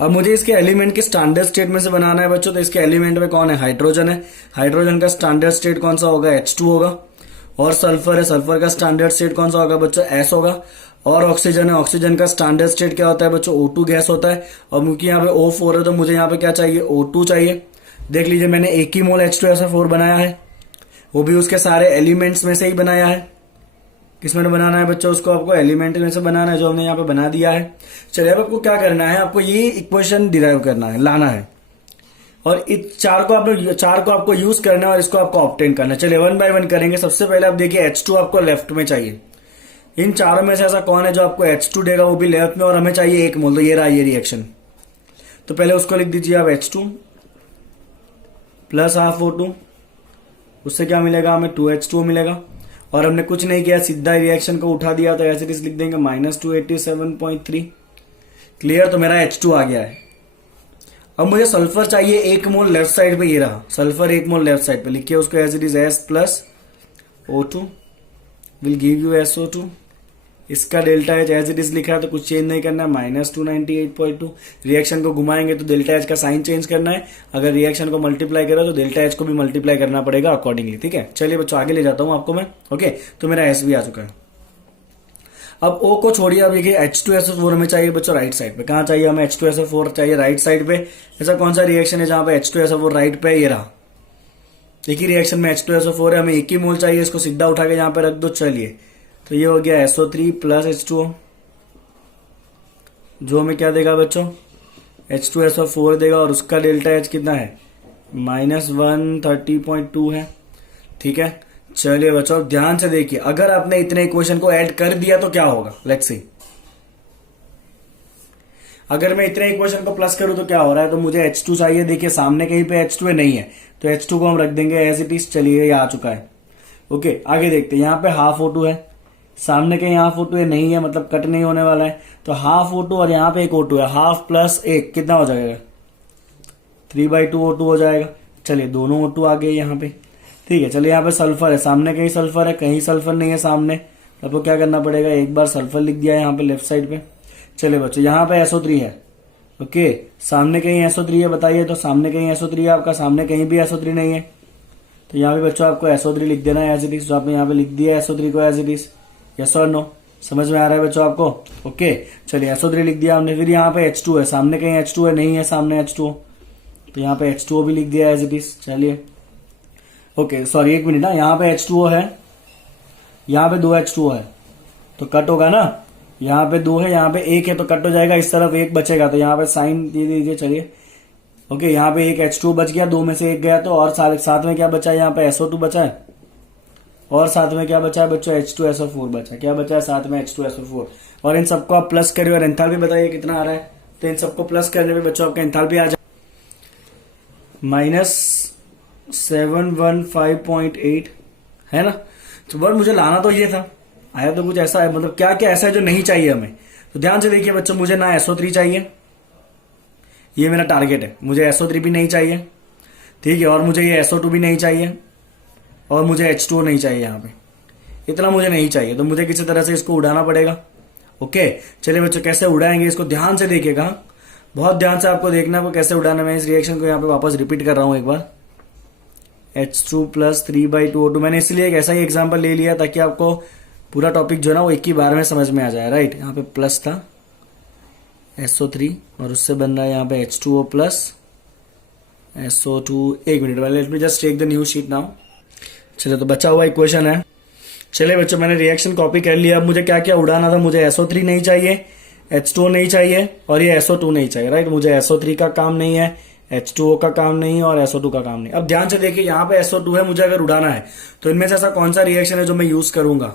अब मुझे इसके एलिमेंट के स्टैंडर्ड स्टेट में से बनाना है बच्चों, तो इसके एलिमेंट में कौन है, हाइड्रोजन है। हाइड्रोजन का स्टैंडर्ड स्टेट कौन सा होगा, H2 होगा। और सल्फर है, सल्फर का स्टैंडर्ड स्टेट कौन सा होगा बच्चों, S होगा। और ऑक्सीजन है, ऑक्सीजन का स्टैंडर्ड स्टेट क्या होता है बच्चों, O2 गैस होता है। और क्योंकि यहाँ पे O4 है तो मुझे यहाँ पे क्या चाहिए, O2 चाहिए। देख लीजिए मैंने 1 ही मोल H2SO4 बनाया है, वो भी उसके सारे एलिमेंट्स में से ही बनाया है। किसमें बनाना है बच्चों, उसको आपको एलिमेंट में से बनाना है, जो हमने यहाँ पे बना दिया है। चलिए अब आपको क्या करना है, आपको ये इक्वेशन डिराइव करना है, लाना है, और इस चार को आपको यूज करना है और इसको आपको ऑब्टेन करना है। चलिए 1 बाय 1 करेंगे। सबसे पहले आप देखिए H2 आपको लेफ्ट में चाहिए। इन चारों में से ऐसा कौन है जो आपको H2 देगा, वो भी लेफ्ट में, और हमें चाहिए 1 मोल, तो ये रहा ये रिएक्शन। तो पहले उसको लिख दीजिए आप H2 + ½ O2, उससे क्या मिलेगा हमें 2H2 मिलेगा। और हमने कुछ नहीं किया, सीधा रिएक्शन को उठा दिया, तो ऐसे लिख देंगे -287.3। क्लियर, तो मेरा H2 आ गया है। अब मुझे सल्फर चाहिए 1 मोल लेफ्ट साइड पे, ये रहा सल्फर 1 मोल लेफ्ट साइड पे, लिखिए उसको as it is S + O2 will give you SO2। इसका delta H as it is लिखा है तो कुछ चेंज नहीं करना है, -298.2। रिएक्शन को घुमाएंगे तो डेल्टा एच का साइन चेंज करना है। अगर रिएक्शन को मल्टीप्लाई करो तो डेल्टा एच को भी मल्टीप्लाई करना पड़ेगा अकॉर्डिंगली, ठीक है। चलिए बच्चों आगे ले जाता हूं आपको मैं। ओके, तो मेरा एस भी आ चुका है। अब O को छोड़िए, अब देखिए H2SO4 हमें चाहिए बच्चों राइट साइड पे। कहां चाहिए हमें, H2SO4 चाहिए राइट साइड पे। ऐसा कौन सा रिएक्शन है जहां पे H2SO4 राइट पे, ये रहा। एक ही रिएक्शन में H2SO4 है, हमें 1 ही मोल चाहिए, इसको सीधा उठा के यहां पे रख दो। चलिए तो ये हो गया SO3 + H2O, जो हमें क्या देगा बच्चों, H2SO4 देगा, और उसका डेल्टा एच कितना है, -130.2 है, ठीक है। चलिए बच्चों ध्यान से देखिए, अगर आपने इतने इक्वेशन को ऐड कर दिया तो क्या होगा, लेट्स सी। अगर मैं इतने इक्वेशन को प्लस करूं तो क्या हो रहा है, तो मुझे H2 चाहिए। देखिए सामने कहीं पे H2 नहीं है, तो H2 को हम रख देंगे एज इट इज। चलिए ये आ चुका है। ओके, आगे देखते हैं। यहाँ पे हाफ O2 है, सामने कहीं हाफ O2 है, नहीं है, मतलब कट नहीं होने वाला है। तो हाफ O2 और यहाँ पे एक O2 है, हाफ प्लस एक कितना हो जाएगा? 3/2 O2 हो जाएगा। चलिए दोनों O2 आ गए यहाँ पे, ठीक है। चलिए यहाँ पे सल्फर है, सामने कहीं सल्फर है, कहीं सल्फर नहीं है सामने, आपको क्या करना पड़ेगा? एक बार सल्फर लिख दिया यहाँ पे लेफ्ट साइड पे। चलिए बच्चों यहाँ पे SO3 है, ओके, सामने कहीं SO3 है, बताइए। तो सामने कहीं SO3 है आपका, सामने कहीं भी SO3 नहीं है, तो यहाँ पे बच्चों आपको SO3 लिख देना है एज इट इज। तो आपने यहाँ पे लिख दिया SO3 को एज इट इज। यस और नो, समझ में आ रहा है बच्चों आपको? ओके, चलिए SO3 लिख दिया हमने। फिर यहाँ पे H2 है, सामने कहीं H2 है, नहीं है सामने H2, तो यहाँ पे H2O भी लिख दिया एज इट इज। चलिए ओके, सॉरी एक मिनट ना, यहाँ पे H2O है, यहाँ पे 2 H2O है, तो कट होगा ना। यहाँ पे 2 है, यहाँ पे 1 है, तो कट हो जाएगा। इस तरफ 1 बचेगा, तो यहाँ पे साइन दे दीजिए। चलिए ओके, यहाँ पे एक H2 बच गया, 2 में से 1 गया, तो और साथ में क्या बचा है? यहाँ पे SO2 बचा है, और साथ में क्या बचा है बच्चों? H2SO4 बचा है। क्या बचा है साथ में? H2SO4। और इन सबको आप प्लस करिए और एंथैल्पी बताइए कितना आ रहा है। तो इन सबको प्लस करने पे बच्चों आपका एंथैल्पी आ जाए -715.8, है ना। तो वर्ड मुझे लाना तो ये था, आया तो कुछ ऐसा है, मतलब क्या क्या ऐसा है जो नहीं चाहिए हमें। तो ध्यान से देखिए बच्चों, मुझे ना SO3 चाहिए, ये मेरा टारगेट है। मुझे SO3 भी नहीं चाहिए, ठीक है, और मुझे ये SO2 भी नहीं चाहिए, और मुझे H2O नहीं चाहिए। यहाँ पे इतना मुझे नहीं चाहिए, तो मुझे किसी तरह से इसको उड़ाना पड़ेगा। ओके, चलिए बच्चों कैसे उड़ाएंगे इसको ध्यान से देखिएगा, बहुत ध्यान से आपको देखना है कैसे उड़ाना। मैं इस रिएक्शन को यहाँ पे वापस रिपीट कर रहा हूं एक बार। H2 प्लस 3/2 O2, मैंने इसलिए एक ऐसा ही एग्जाम्पल ले लिया ताकि आपको पूरा टॉपिक जो है ना वो एक ही बार में समझ में आ जाए, राइट। यहाँ पे प्लस था SO3 और उससे बन रहा है यहाँ पे H2O प्लस SO2। एक मिनट वाले, let me just take the new sheet now. चलिए तो बचा हुआ इक्वेशन है। चलिए बच्चों मैंने रिएक्शन कॉपी कर लिया। अब मुझे क्या क्या उड़ाना था? मुझे SO3 नहीं चाहिए, H2O नहीं चाहिए, और ये SO2 नहीं चाहिए, राइट। मुझे SO3 का काम नहीं है, H2O का काम नहीं है, और SO2 का काम नहीं। अब ध्यान से देखिए, यहाँ पे SO2 है, मुझे अगर उड़ाना है तो इनमें से ऐसा कौन सा रिएक्शन है जो मैं यूज करूंगा?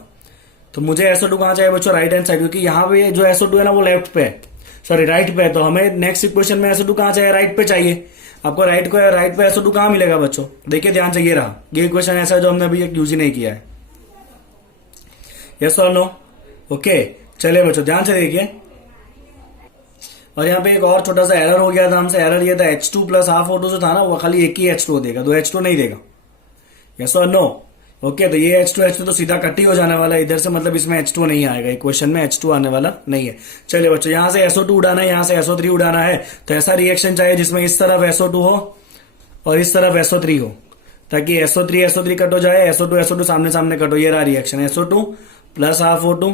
तो मुझे SO2 कहाँ चाहिए बच्चों? राइट हैंड साइड, क्योंकि यहाँ पे जो SO2 है ना वो लेफ्ट पे है, सॉरी राइट पे है। तो हमें नेक्स्ट इक्वेशन में SO2 कहाँ चाहिए? राइट पे चाहिए। आपको राइट पे SO2 कहाँ मिलेगा बच्चों? देखिए ध्यान से, ये रहा, ये इक्वेशन ऐसा है जो हमने अभी यूज ही नहीं किया है। यस और नो? ओके, चलिए बच्चों ध्यान से देखिए। और यहाँ पे एक और छोटा सा एरर हो गया था हमसे। एरर ये था H2 प्लस हाफ O2 जो था ना वो खाली एक ही H2 देगा, 2 H2 नहीं देगा। यस और नो? ओके, तो ये H2 तो सीधा कट ही हो जाने वाला है इधर से, मतलब इसमें H2 नहीं आएगा, इक्वेशन में H2 आने वाला नहीं है। चलिए बच्चों, यहाँ से SO2 उड़ाना है, यहाँ से SO3 उड़ाना है, तो ऐसा रिएक्शन चाहिए जिसमें इस तरफ SO2 हो और इस तरफ SO3 हो, ताकि SO3 कट हो जाए, SO2 सामने सामने कट हो। ये रहा reaction, SO2 plus half O2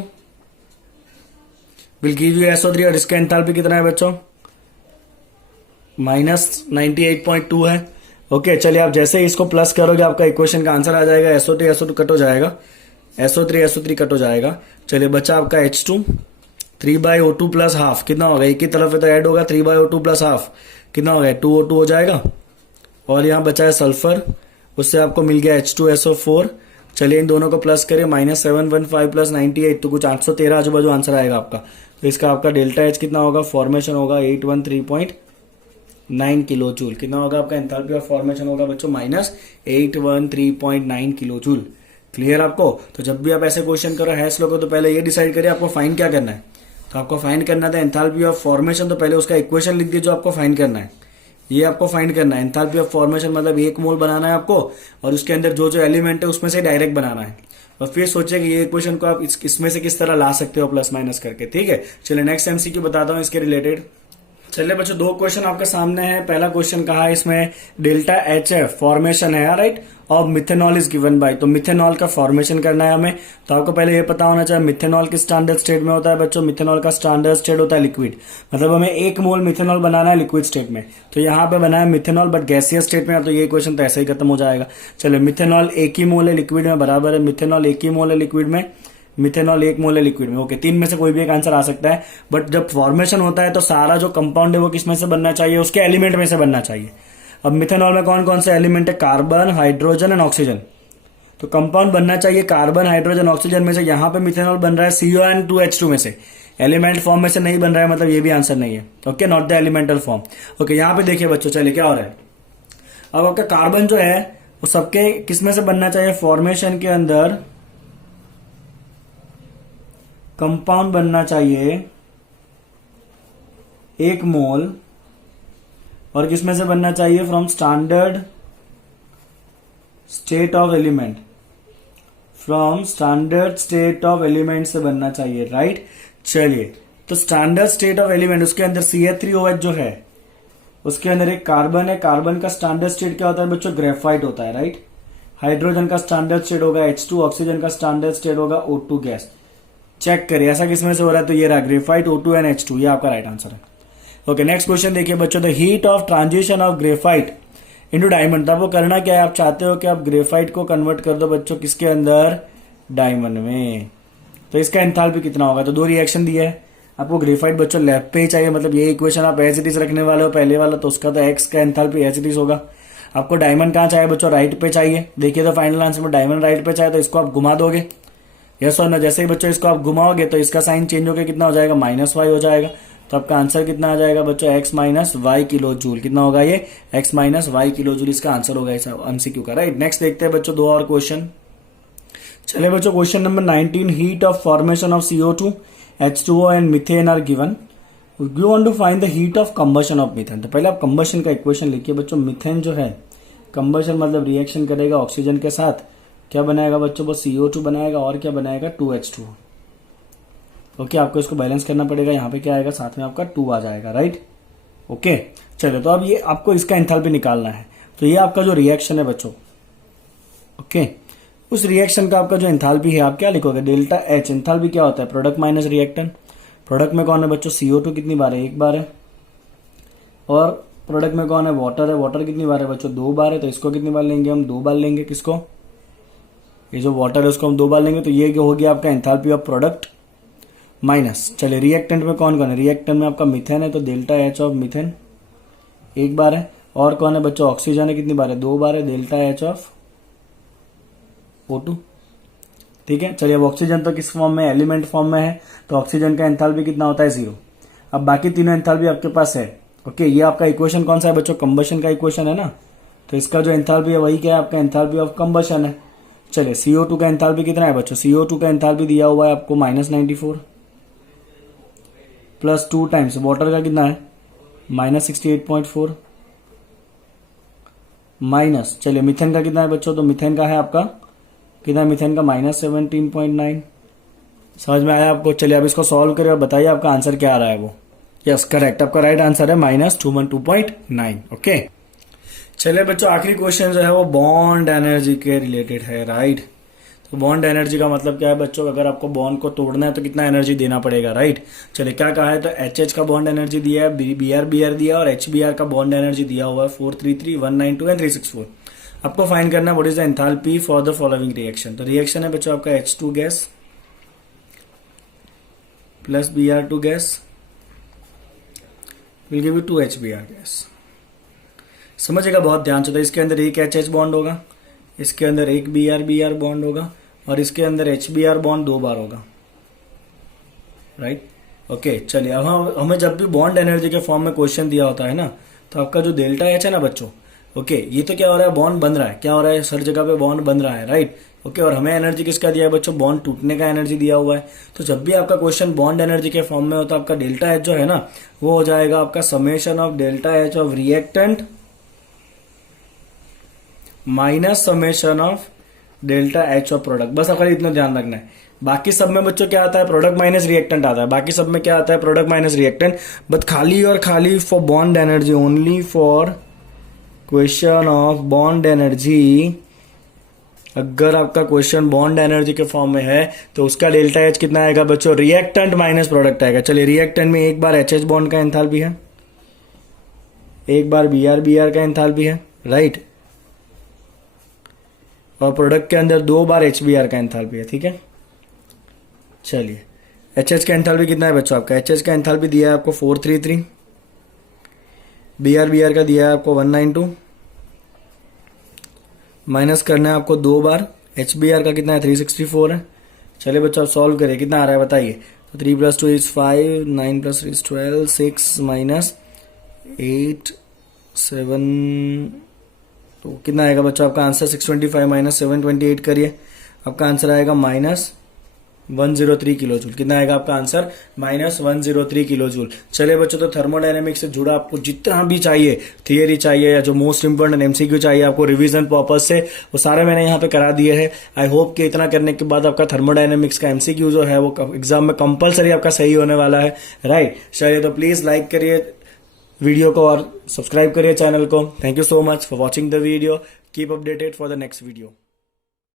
will give you SO3, और इसका एंथैल्पी कितना है बच्चों? -98.2 है। ओके, चलिए आप जैसे ही इसको प्लस करोगे आपका इक्वेशन का आंसर आ जाएगा। SO2 कट हो जाएगा, SO3 कट हो जाएगा। चलिए बच्चा आपका H2 3/O2 प्लस हाफ कितना होगा? एक ही तरफ है तो ऐड होगा, 3/O2 प्लस हाफ कितना होगा? 2O2 हो जाएगा। और यहाँ बचा है सल्फर, उससे आपको मिल गया H2SO4। चलिए इन दोनों को प्लस करिए, -715 प्लस 98, तो कुछ 813 आजू बाजू आंसर आएगा आपका। तो इसका आपका डेल्टा H कितना होगा? फॉर्मेशन होगा 813.9 किलो जूल। कितना होगा आपका एंथैल्पी ऑफ फॉर्मेशन? होगा बच्चों -813.9 किलो जूल। क्लियर आपको? तो जब भी आप ऐसे क्वेश्चन करो हैश लो को, तो पहले ये डिसाइड करिए आपको फाइंड क्या करना है। तो आपको फाइंड करना था एंथैल्पी ऑफ फॉर्मेशन, तो पहले उसका इक्वेशन लिख दीजिए जो आपको फाइंड करना है। ये आपको फाइंड करना है। एंथैल्पी ऑफ फॉर्मेशन मतलब 1 मोल बनाना है आपको, और उसके अंदर जो जो एलिमेंट है उसमें से डायरेक्ट बनाना है। और फिर सोचिए कि ये इक्वेशन को आप इसमें से किस तरह ला सकते हो प्लस माइनस करके, ठीक है। चलिए नेक्स्ट MCQ बताता हूँ इसके रिलेटेड। चलिए बच्चों 2 क्वेश्चन आपके सामने है। पहला क्वेश्चन कहा है इसमें डेल्टा HF फॉर्मेशन है, राइट, और मिथेनॉल इज गिवन बाय। तो मिथेनॉल का फॉर्मेशन करना है हमें। तो आपको पहले ये पता होना चाहिए मिथेनॉल किस स्टैंडर्ड स्टेट में होता है बच्चों? मिथेनॉल का स्टैंडर्ड स्टेट होता है लिक्विड, मतलब हमें 1 मोल मिथेनॉल बनाना है लिक्विड स्टेट में। तो यहाँ पे बना है मिथेनॉल बट गैसियस स्टेट में, तो ये क्वेश्चन तो ऐसे ही खत्म हो जाएगा। चलो मिथेनॉल 1 ही मोल है लिक्विड में, बराबर है, मिथेनॉल 1 ही मोल है लिक्विड में, मिथेनॉल 1 मोल है लिक्विड में। ओके, 3 में से कोई भी एक आंसर आ सकता है, बट जब फॉर्मेशन होता है तो सारा जो कंपाउंड है वो किस में से बनना चाहिए? उसके एलिमेंट में से बनना चाहिए। अब मिथेनॉल में कौन कौन से एलिमेंट है? Carbon, hydrogen and oxygen. तो कंपाउंड बनना चाहिए कार्बन, हाइड्रोजन, ऑक्सीजन में से। यहाँ पे मिथेनॉल बन रहा है CO2H2 में से, एलिमेंट फॉर्म में से नहीं बन रहा है, मतलब ये भी आंसर नहीं है। Okay, not the elemental form. Okay, यहाँ पे देखिए बच्चों, चलिए क्या हो रहा है। अब आपका कार्बन जो है वो सबके किसमें से बनना चाहिए, फॉर्मेशन के अंदर कंपाउंड बनना चाहिए 1 मोल, और किसमें से बनना चाहिए, from standard state of element, from standard state of element से बनना चाहिए, राइट। चलिए, तो स्टैंडर्ड स्टेट ऑफ एलिमेंट, उसके अंदर CH3OH जो है, उसके अंदर एक कार्बन है। कार्बन का स्टैंडर्ड स्टेट क्या होता है बच्चों, ग्रेफाइट होता है, राइट। हाइड्रोजन का स्टैंडर्ड स्टेट होगा H2, ऑक्सीजन का स्टैंडर्ड स्टेट होगा O2 गैस। चेक करिए ऐसा किसमें से हो रहा है, तो ये रहा ग्रेफाइट, O2 एंड H2, ये आपका राइट आंसर है। ओके, नेक्स्ट क्वेश्चन देखिए बच्चों, the heat of transition of graphite into diamond. तो आपको करना क्या है, आप चाहते हो कि आप ग्रेफाइट को कन्वर्ट कर दो बच्चों किसके अंदर, डायमंड में। तो इसका एंथैल्पी कितना होगा, तो 2 रिएक्शन दिया है आपको। ग्रेफाइट बच्चों लेफ्ट पे ही चाहिए, मतलब ये इक्वेशन आप एज इट इज रखने वाले हो पहले वाला, तो उसका तो एक्स का एंथैल्पी एज इट इज होगा। आपको डायमंड कहाँ चाहिए बच्चों, राइट पे चाहिए। देखिए तो फाइनल आंसर में डायमंड राइट पे चाहिए, तो इसको आप घुमा दोगे, यस और नो। जैसे ही बच्चों इसको आप घुमाओगे तो इसका साइन चेंज होकर कितना हो जाएगा, -y हो जाएगा। तो आपका आंसर कितना आ जाएगा बच्चों, x - y किलो जूल। कितना होगा ये, x - y किलो जूल इसका आंसर होगा इस MCQ का, राइट। नेक्स्ट देखते हैं बच्चों 2 और क्वेश्चन। चले बच्चों, question number 19, heat of formation of CO2, H2O and methane are given, you want to find the heat of combustion of methane. तो पहले आप कंबशन का इक्वेशन लिखिए बच्चों। मीथेन जो है, कंबशन मतलब रिएक्शन करेगा ऑक्सीजन के साथ, क्या बनाएगा बच्चों, वो CO2 बनाएगा, और क्या बनाएगा, 2H2। ओके, आपको इसको बैलेंस करना पड़ेगा, यहाँ पे क्या आएगा, साथ में आपका 2 आ जाएगा, राइट। ओके, चलो, तो अब ये आपको इसका एंथैल्पी निकालना है। तो ये आपका जो रिएक्शन है बच्चों, ओके, उस रिएक्शन का आपका जो एंथैल्पी है, आप क्या लिखोगे, डेल्टा H। एंथैल्पी क्या होता है, प्रोडक्ट माइनस रिएक्टेंट। प्रोडक्ट में कौन है बच्चों, CO2 कितनी बार है, 1 बार है। और प्रोडक्ट में कौन है, वाटर है। वाटर कितनी बार है बच्चों, 2 बार है। तो इसको कितनी बार लेंगे हम, 2 बार लेंगे। किसको, ये जो वाटर है उसको हम 2 बार लेंगे। तो ये हो गया आपका एंथैल्पी ऑफ प्रोडक्ट माइनस। चलिए, रिएक्टेंट में कौन कौन है, रिएक्टेंट में आपका मीथेन है, तो डेल्टा H ऑफ मीथेन 1 बार है। और कौन है बच्चों, ऑक्सीजन है, कितनी बार है, 2 बार है, डेल्टा H ऑफ O2। ठीक है, चलिए, अब ऑक्सीजन तो किस फॉर्म में, एलिमेंट फॉर्म में है, तो ऑक्सीजन का एंथैल्पी कितना होता है, 0। अब बाकी तीनों एंथैल्पी आपके पास है। ओके, ये आपका इक्वेशन कौन सा है बच्चों, कंबशन का इक्वेशन है ना। तो इसका जो एंथैल्पी है वही क्या है, आपका एंथैल्पी ऑफ कंबशन है। चलिए, CO2 का एंथैल्पी कितना है बच्चों, CO2 का एंथैल्पी दिया हुआ है आपको -94 प्लस 2 टाइम्स वाटर का कितना है, -68.4 माइनस, चलिए मीथेन का कितना है बच्चों, तो मीथेन का है आपका कितना, मीथेन का -17.9। समझ में आया आपको। चलिए, अब इसको सॉल्व करें और बताइए आपका आंसर क्या आ रहा है वो। यस, करेक्ट, आपका राइट आंसर है -212.9। ओके, चलिए बच्चों, आखिरी क्वेश्चन जो है वो बॉन्ड एनर्जी के रिलेटेड है, राइट। तो बॉन्ड एनर्जी का मतलब क्या है बच्चों, अगर आपको बॉन्ड को तोड़ना है तो कितना एनर्जी देना पड़ेगा, राइट। चलिए, क्या कहा है, तो HH का बॉन्ड एनर्जी दिया है, BR दिया, और HBr का बॉन्ड एनर्जी दिया हुआ है 433, 192 एंड 364। आपको फाइंड करना what is the enthalpy for the following reaction. तो रिएक्शन है बच्चों आपका H2 gas plus Br2 gas will give you 2 HBr gas. समझेगा बहुत ध्यान से। तो इसके अंदर एक HH बॉन्ड होगा, इसके अंदर एक Br बॉन्ड होगा, और इसके अंदर HBr बॉन्ड 2 बार होगा, राइट। ओके, चलिए, अब हमें जब भी बॉन्ड एनर्जी के फॉर्म में क्वेश्चन दिया होता है ना, तो आपका जो डेल्टा H है ना बच्चों, ओके, ये तो क्या हो रहा है, बॉन्ड बन रहा है, क्या हो रहा है, हर जगह पे बॉन्ड बन रहा है, राइट। ओके, और हमें एनर्जी किसका दिया है बच्चों, बॉन्ड टूटने का एनर्जी दिया हुआ है। तो जब भी आपका क्वेश्चन बॉन्ड एनर्जी के फॉर्म में होता है, आपका डेल्टा H जो है ना, वो हो जाएगा आपका summation of delta H of reactant minus summation of delta H of product. बस अगर इतना ध्यान रखना है। बाकी सब में बच्चों क्या आता है, प्रोडक्ट माइनस रिएक्टेंट आता है। बाकी सब में क्या आता है, प्रोडक्ट माइनस रिएक्टेंट, बट खाली और खाली for bond energy, only for question of bond energy. अगर आपका क्वेश्चन बॉन्ड एनर्जी के फॉर्म में है तो उसका डेल्टा H कितना आएगा बच्चों, रिएक्टेंट माइनस प्रोडक्ट आएगा। चलिए, रिएक्टेंट में 1 बार HH बॉन्ड का एंथैल्पी है, 1 बार Br का एंथैल्पी है, राइट। और प्रोडक्ट के अंदर 2 बार HBr का एंथैल्पी है, ठीक है। चलिए, HH का एंथैल्पी कितना है बच्चों, आपका HH का एंथैल्पी दिया है आपको 433, Br का दिया है आपको 192, माइनस करना है आपको 2 बार, HBr का कितना है 364 है। चलिए बच्चों, आप सॉल्व करिए, कितना आ रहा है बताइए। तो 3 + 2 = 5, 9 + 3 = 12, 6 - 8 7 तो कितना आएगा बच्चों आपका आंसर? 625 माइनस 728 करिए, आपका आंसर आएगा माइनस 103 किलो जूल। कितना आएगा आपका आंसर? Minus 103 kilo joule. चलिए बच्चों, तो थर्मोडायनेमिक्स से जुड़ा आपको जितना भी चाहिए, थियरी चाहिए या जो मोस्ट इंपोर्टेंट एमसीक्यू चाहिए आपको रिवीजन पर्पज से, वो सारे मैंने यहाँ पे करा दिए हैं। आई होप कि इतना करने के बाद आपका थर्मोडायनेमिक्स का एमसीक्यू जो है वो एग्जाम में कंपलसरी आपका सही होने वाला है, राइट। चलिए, तो प्लीज लाइक करिए वीडियो को और सब्सक्राइब करिए चैनल को। Thank you so much for watching the video. Keep updated for the next video.